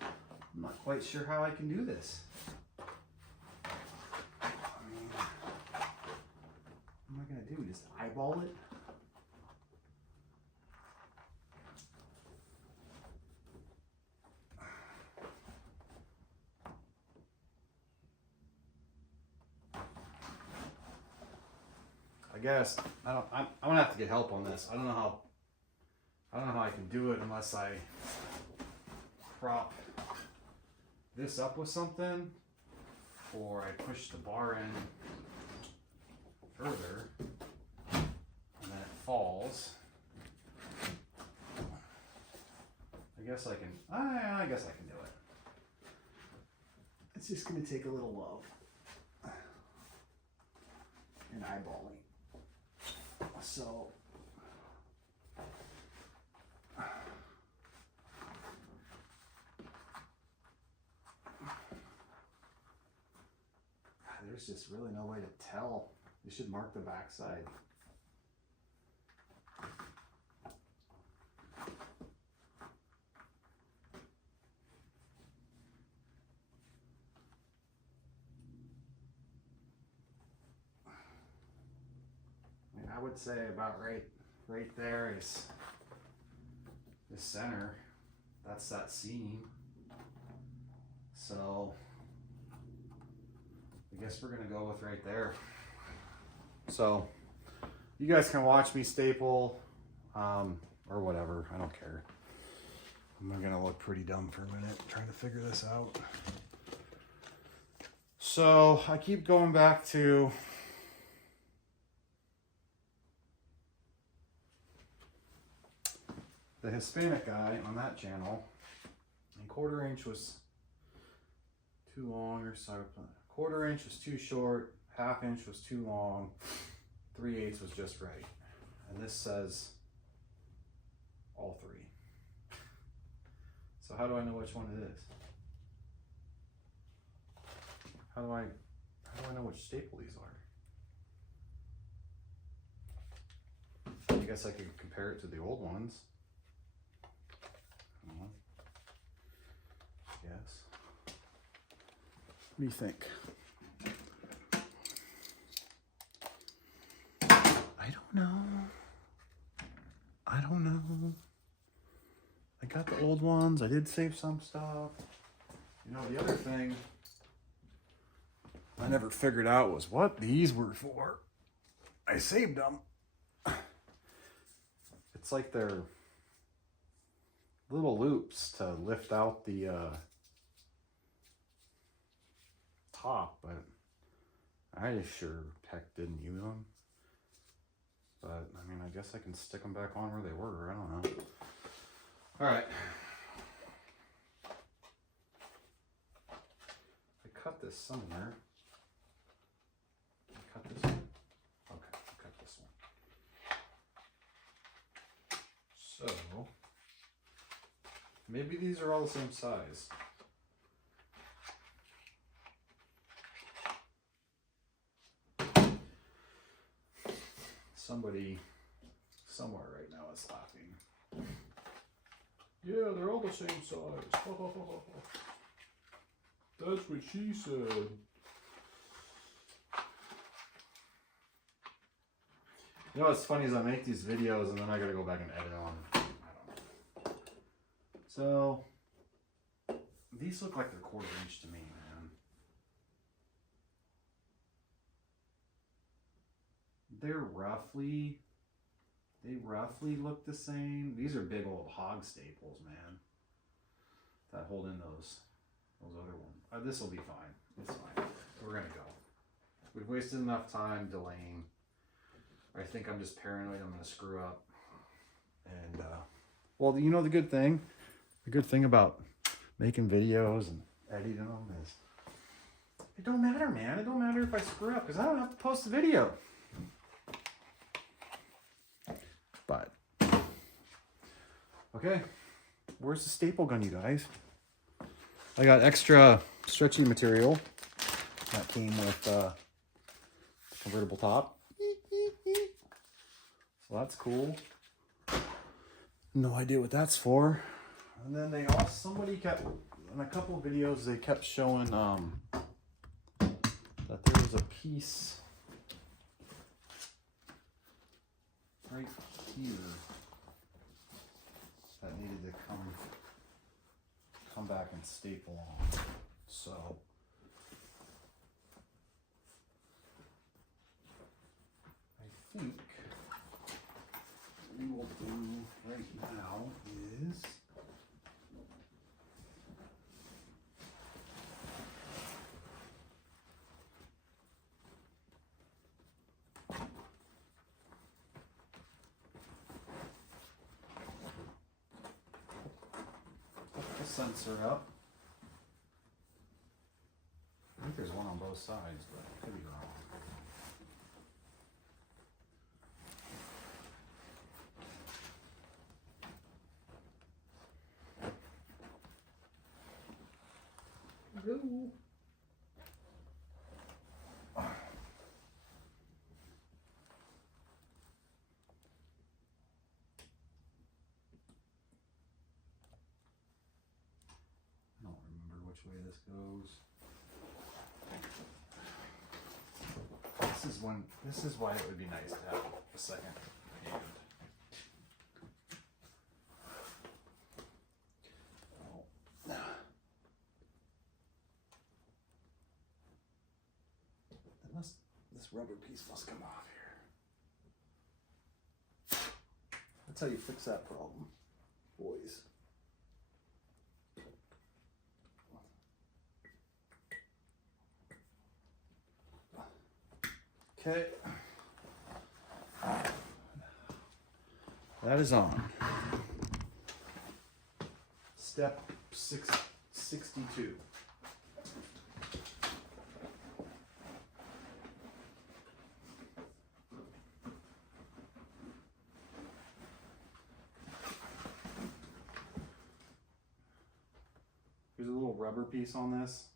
I'm not quite sure how I can do this. What am I going to do? Just eyeball it? I guess I'm gonna have to get help on this. I don't know how I can do it unless I prop this up with something, or I push the bar in further and then it falls. I guess I can do it. It's just gonna take a little love and eyeballing. So there's just really no way to tell. You should mark the backside. I would say about right there is the center. That's that seam. So I guess we're gonna go with right there. So You guys can watch me staple, or whatever. I don't care. I'm gonna look pretty dumb for a minute trying to figure this out. So I keep going back to the Hispanic guy on that channel. And 1/4 inch was too long, or sorry, 1/4 inch was too short, 1/2 inch was too long, 3/8 was just right. And this says all three. So how do I know which one it is? How do I know which staple these are? I guess I could compare it to the old ones. I don't know. Yes. What do you think? I don't know. I don't know. I got the old ones. I did save some stuff. You know, the other thing I never figured out was what these were for. I saved them. It's like they're little loops to lift out the top, but I sure heck didn't use them. But I mean, I guess I can stick them back on where they were. I don't know. All right. I cut this somewhere. Cut this one. Okay, cut this one. So maybe these are all the same size. Somebody somewhere right now is laughing. Yeah, they're all the same size. That's what she said. You know what's funny is I make these videos and then I gotta go back and edit them. I don't know. So these look like they're 1/4 inch to me, man. They roughly look the same. These are big old hog staples, man. That hold in those other ones. This will be fine. It's fine. We're gonna go. We've wasted enough time delaying. I think I'm just paranoid I'm gonna screw up. And well, you know the good thing about making videos and editing them is it don't matter, man. It don't matter if I screw up because I don't have to post the video. But okay, where's the staple gun, you guys? I got extra stretchy material that came with the convertible top. So that's cool. No idea what that's for. And then they also, somebody kept, in a couple of videos, they kept showing that there was a piece right here that needed to come back and staple on. So I think what we will do right now is sensor up. I think there's one on both sides, but I could be wrong. Hello. Way this goes. This is why it would be nice to have a second hand. This rubber piece must come off here. That's how you fix that problem, boys. Okay. That is on. Step 62. There's a little rubber piece on this.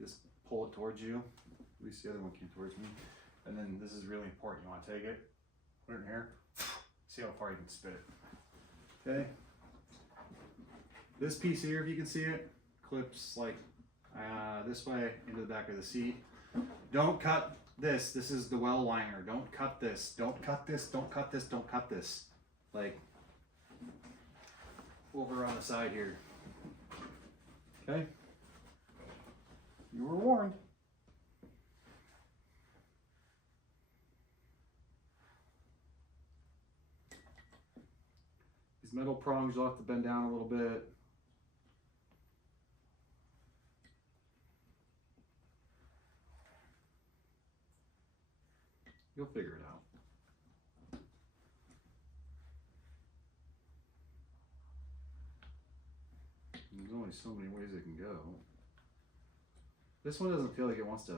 Just pull it towards you. At least the other one came towards me. And then this is really important. You want to take it, put it in here, see how far you can spit it. Okay. This piece here, if you can see it, clips like this way into the back of the seat. Don't cut this. This is the well liner. Don't cut this. Don't cut this. Don't cut this. Don't cut this. Like over on the side here. Okay. You were warned. These metal prongs, you'll have to bend down a little bit. You'll figure it out. There's only so many ways it can go. This one doesn't feel like it wants to.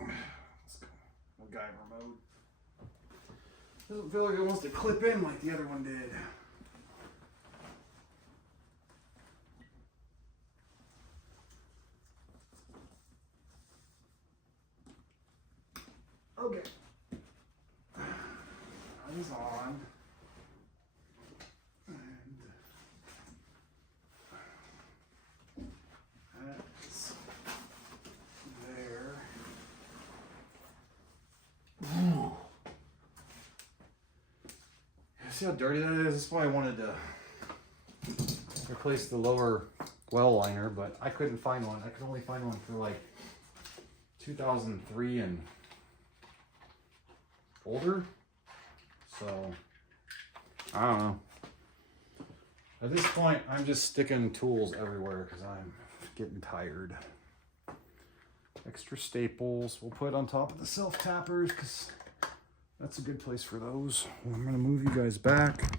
Let's go. MacGyver mode. Doesn't feel like it wants to clip in like the other one did. Okay. Eyes on. And that's there. Ooh. See how dirty that is? That's why I wanted to replace the lower well liner, but I couldn't find one. I could only find one for like 2003 and older. So I don't know. At this point, I'm just sticking tools everywhere because I'm getting tired. Extra staples we'll put on top of the self tappers because that's a good place for those. I'm gonna move you guys back.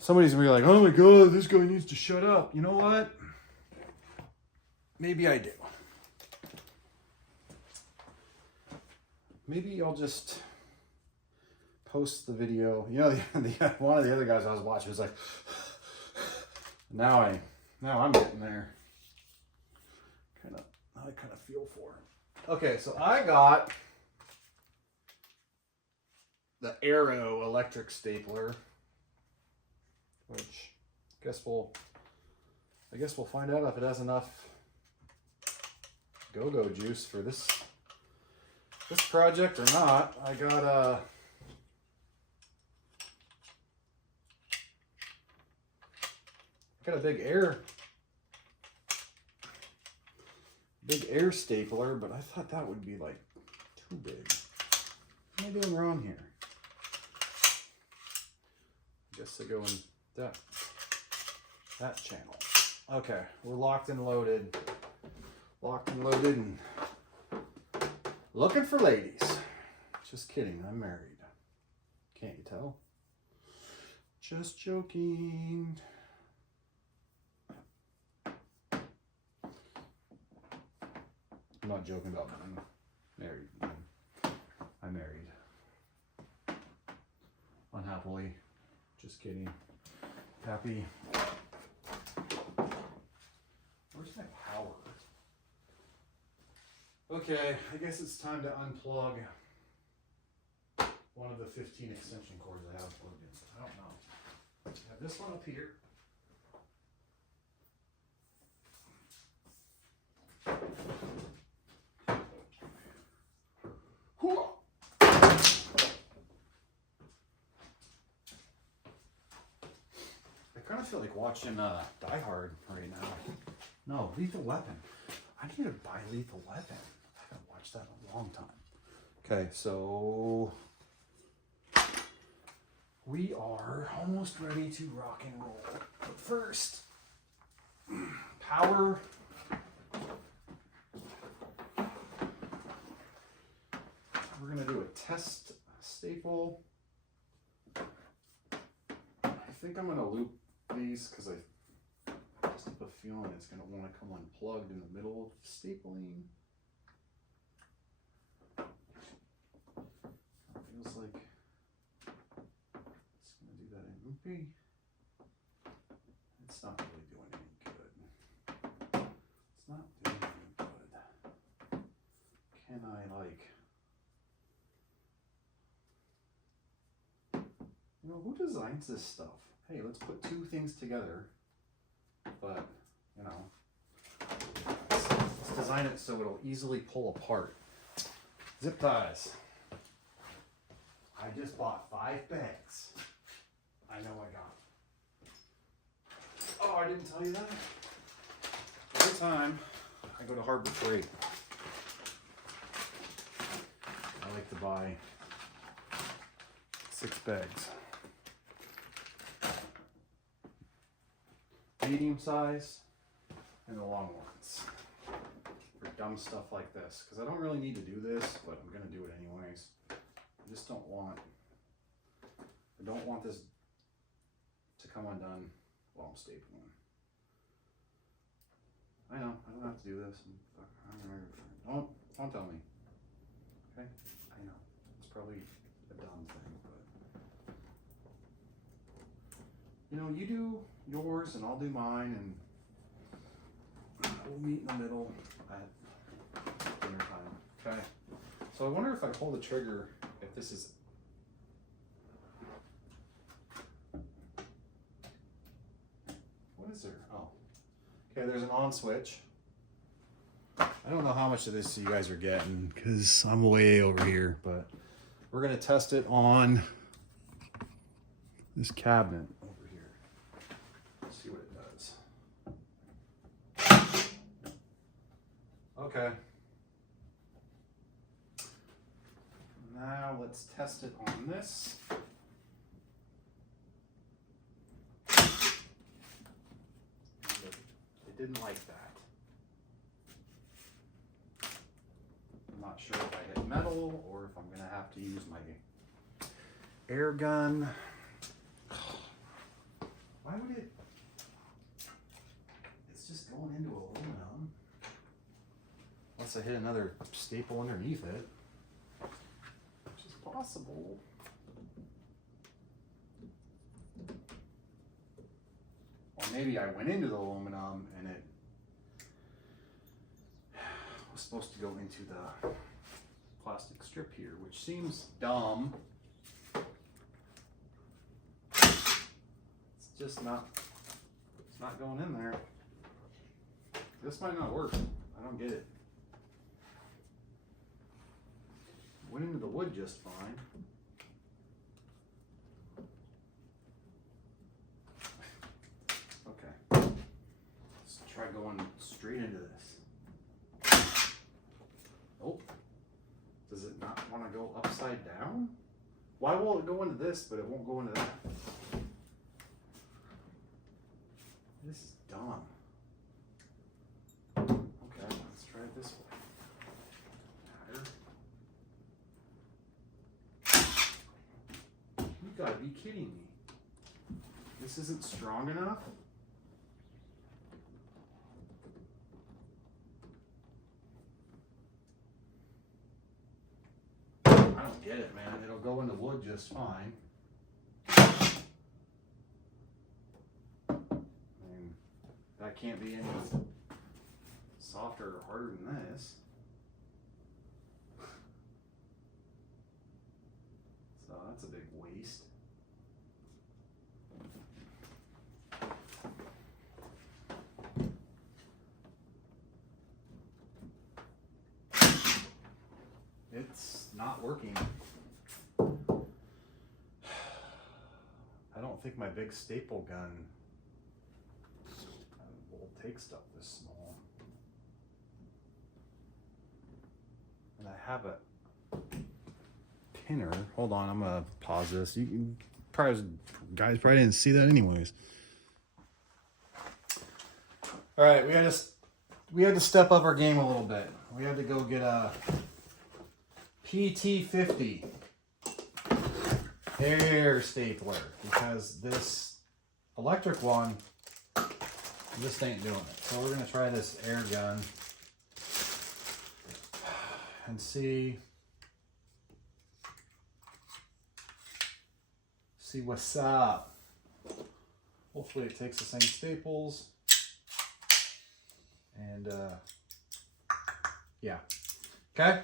Somebody's gonna be like, oh my god, this guy needs to shut up. You know what? Maybe I do. Maybe I'll just post the video. You know, one of the other guys I was watching was like, now I'm getting there. I kind of feel for him. Okay, so I got the Arrow electric stapler, which I guess we'll find out if it has enough go-go juice for this project or not. I got a big air stapler, but I thought that would be like too big. What am I doing wrong here? I guess they go in that channel. Okay, we're locked and loaded. Locked and loaded and looking for ladies. Just kidding, I'm married. Can't you tell? Just joking. I'm not joking about being married. I'm married. Unhappily. Just kidding. Happy. Where's my power? Okay, I guess it's time to unplug one of the 15 extension cords I have plugged in. I don't know. I have this one up here. I kind of feel like watching Die Hard right now. No, Lethal Weapon. I need to buy Lethal Weapon. I haven't watched that in a long time. Okay, so we are almost ready to rock and roll. But first, power. We're gonna do a test staple. I think I'm gonna loop these because I just have a feeling it's gonna want to come unplugged in the middle of stapling. Feels like it's gonna do that in loopy. It's not really doing any good. It's not doing any good. Can I like, you know, who designs this stuff? Hey, let's put two things together, but you know, let's design it so it'll easily pull apart. Zip ties. I just bought 5 bags. I know I got. Oh, I didn't tell you that. Every time I go to Harbor Freight, I like to buy 6 bags. Medium size and the long ones. For dumb stuff like this. Because I don't really need to do this, but I'm going to do it anyways. I just don't want this to come undone while I'm stapling. I know, I don't have to do this. Don't tell me. Okay? I know. It's probably a dumb thing, but you know, you do yours and I'll do mine, and we'll meet in the middle at dinner time. Okay. So I wonder if I pull the trigger, if this is. What is there? Oh. Okay, there's an on switch. I don't know how much of this you guys are getting because I'm way over here, but we're going to test it on this cabinet over here. Let's see what it does. Okay. Now let's test it on this. It didn't like that. I'm not sure if I hit metal or if I'm going to have to use my air gun. Why would it? It's just going into aluminum. Unless I hit another staple underneath it. Which is possible. Or maybe I went into the aluminum and it was supposed to go into the plastic strip here, which seems dumb. It's just not, it's not going in there. This might not work. I don't get it. Went into the wood just fine. Okay. Let's try going straight into this. Nope. Does it not want to go upside down? Why will it go into this, but it won't go into that? This is dumb. Okay, let's try it this way. You gotta be kidding me. This isn't strong enough? I don't get it, man. It'll go in the wood just fine. I mean, that can't be any softer or harder than this. So that's a big waste. It's not working. I don't think my big staple gun will take stuff this small. And I have a pinner. Hold on, I'm gonna pause this. You probably, guys probably didn't see that anyways. All right, we had to step up our game a little bit. We had to go get a PT50 air stapler because this electric one just ain't doing it. So we're gonna try this air gun and see what's up. Hopefully it takes the same staples. And yeah. Okay.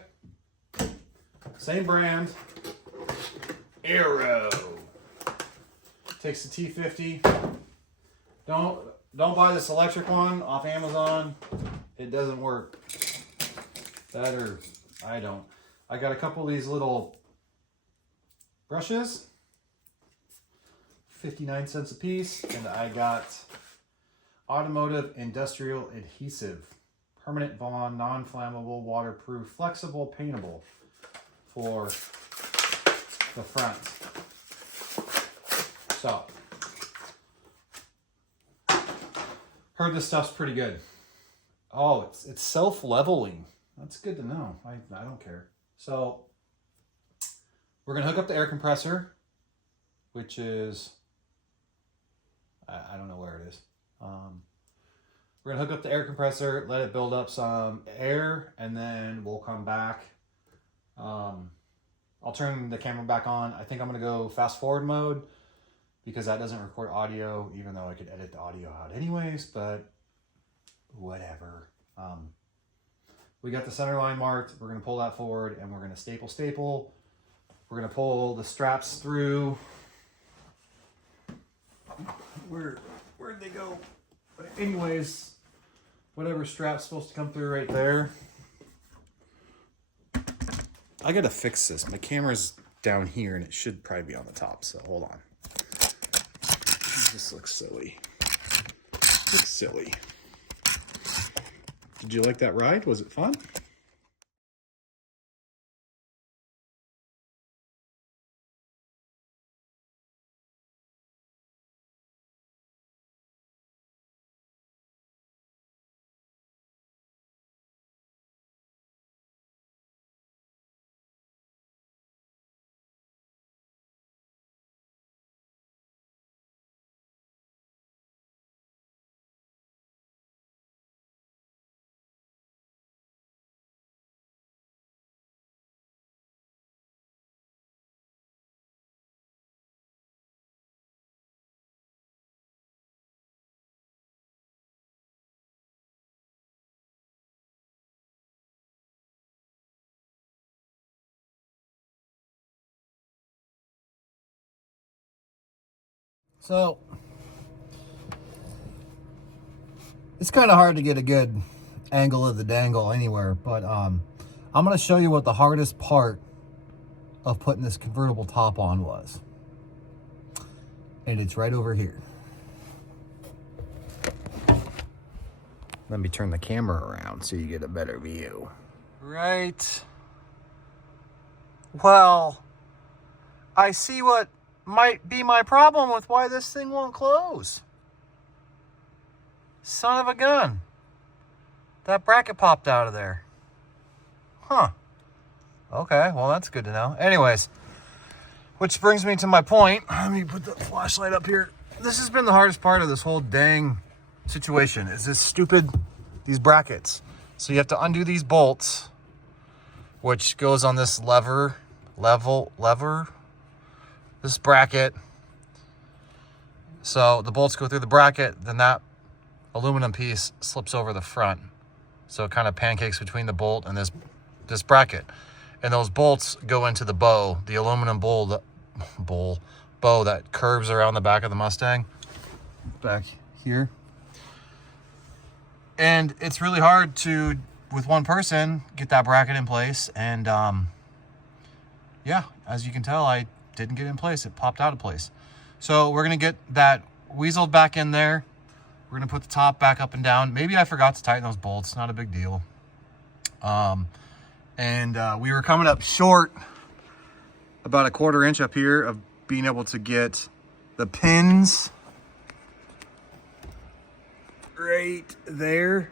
Same brand. Arrow. Takes the T50. Don't buy this electric one off Amazon. It doesn't work. That or I don't. I got a couple of these little brushes. 59 cents a piece. And I got automotive industrial adhesive. Permanent bond, non-flammable, waterproof, flexible, paintable for the front. So, heard this stuff's pretty good. Oh, it's self-leveling. That's good to know. I don't care. So, we're going to hook up the air compressor, which is, I don't know where it is. We're going to hook up the air compressor, let it build up some air, and then we'll come back. I'll turn the camera back on. I think I'm going to go fast forward mode because that doesn't record audio, even though I could edit the audio out anyways, but whatever. We got the center line marked. We're going to pull that forward and we're going to staple. We're going to pull the straps through. Where'd they go? But anyways, whatever strap's supposed to come through right there. I gotta fix this. My camera's down here and it should probably be on the top, so hold on. This looks silly. Looks silly. Did you like that ride? Was it fun? So, it's kind of hard to get a good angle of the dangle anywhere, but I'm going to show you what the hardest part of putting this convertible top on was. And it's right over here. Let me turn the camera around so you get a better view. Right. Well, I see what might be my problem with why this thing won't close. Son of a gun. That bracket popped out of there. Huh. Okay, well that's good to know. Anyways, which brings me to my point. Let me put the flashlight up here. This has been the hardest part of this whole dang situation, is these brackets. So you have to undo these bolts, which goes on this lever, this bracket. So the bolts go through the bracket, then that aluminum piece slips over the front. So it kind of pancakes between the bolt and this bracket. And those bolts go into the bow, the aluminum bow that curves around the back of the Mustang, back here. And it's really hard to, with one person, get that bracket in place. And yeah, as you can tell, I didn't get it in place. It popped out of place. So we're going to get that weaseled back in there. We're going to put the top back up and down. Maybe I forgot to tighten those bolts. Not a big deal. We were coming up short about a 1/4 inch up here of being able to get the pins right there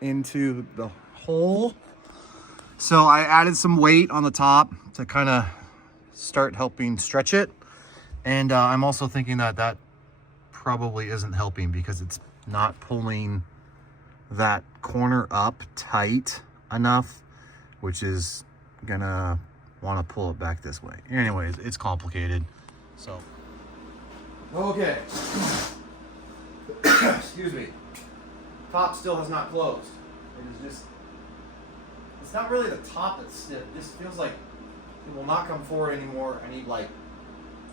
into the hole. So I added some weight on the top to kind of start helping stretch it. And I'm also thinking that that probably isn't helping because it's not pulling that corner up tight enough, which is gonna want to pull it back this way. Anyways, it's complicated. So, okay. Excuse me. Top still has not closed. It is just, it's not really the top that's stiff. It just feels like it will not come forward anymore. I need like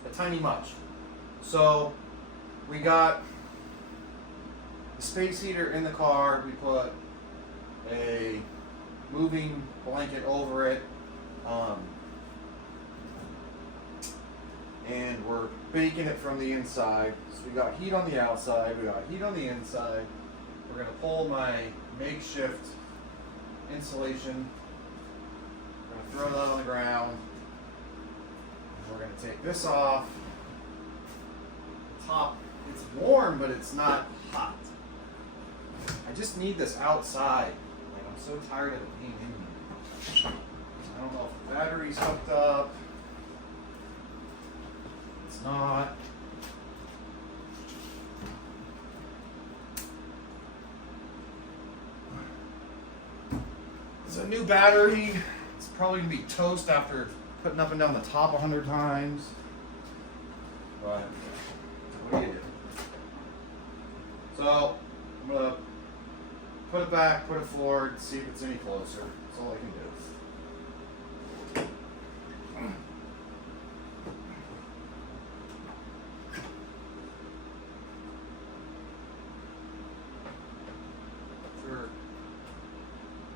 a tiny much. So we got the space heater in the car. We put a moving blanket over it. And we're baking it from the inside. So we got heat on the outside, we got heat on the inside. We're gonna pull my makeshift insulation. We're gonna throw that on the ground. We're gonna take this off. The top, it's warm, but it's not hot. I just need this outside. Like, I'm so tired of it being in here. I don't know if the battery's hooked up. It's not. It's a new battery. It's probably gonna be toast after putting up and down the top 100 times. But what do you do? So I'm gonna put it back, put it forward, see if it's any closer. That's all I can do.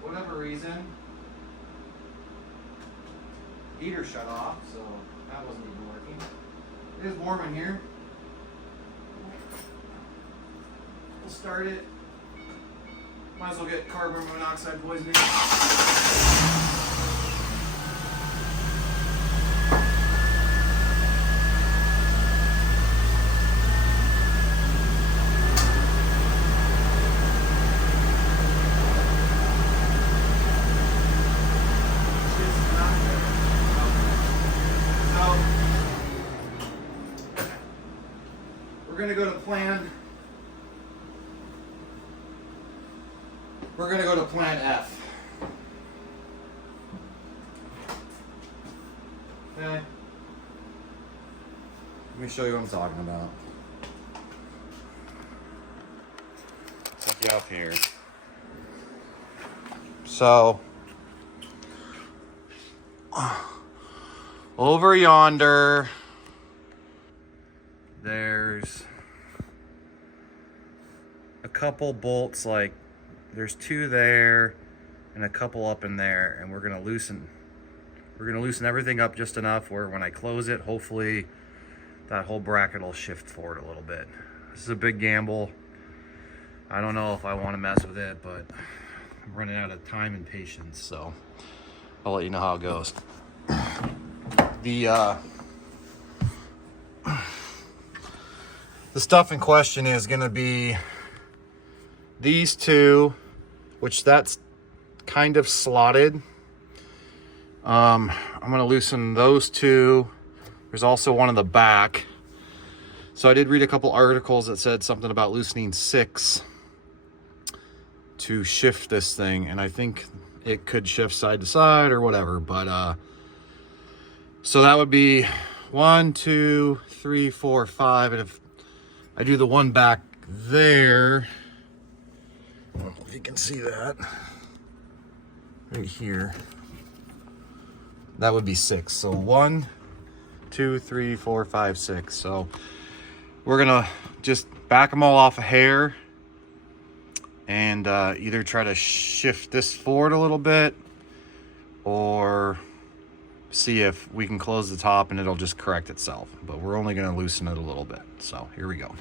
Whatever reason, heater shut off, so that wasn't even working. It is warm in here. We'll start it. Might as well get carbon monoxide poisoning. We're gonna go to plan. We're gonna go to plan F. Okay. Let me show you what I'm talking about. Take you up here. So, over yonder, there's a couple bolts, like there's 2 there and a couple up in there, and we're gonna loosen everything up just enough where when I close it, hopefully that whole bracket will shift forward a little bit. This is a big gamble. I don't know if I want to mess with it, but I'm running out of time and patience, so I'll let you know how it goes. The stuff in question is going to be these 2, which that's kind of slotted. I'm going to loosen those 2. There's also one in the back. So I did read a couple articles that said something about loosening 6 to shift this thing, and I think it could shift side to side or whatever, but so that would be 1, 2, 3, 4, 5, and if I do the one back there, I don't know if you can see that right here, that would be 6. So 1, 2, 3, 4, 5, 6. So we're gonna just back them all off a hair and either try to shift this forward a little bit or see if we can close the top and it'll just correct itself. But we're only going to loosen it a little bit. So here we go.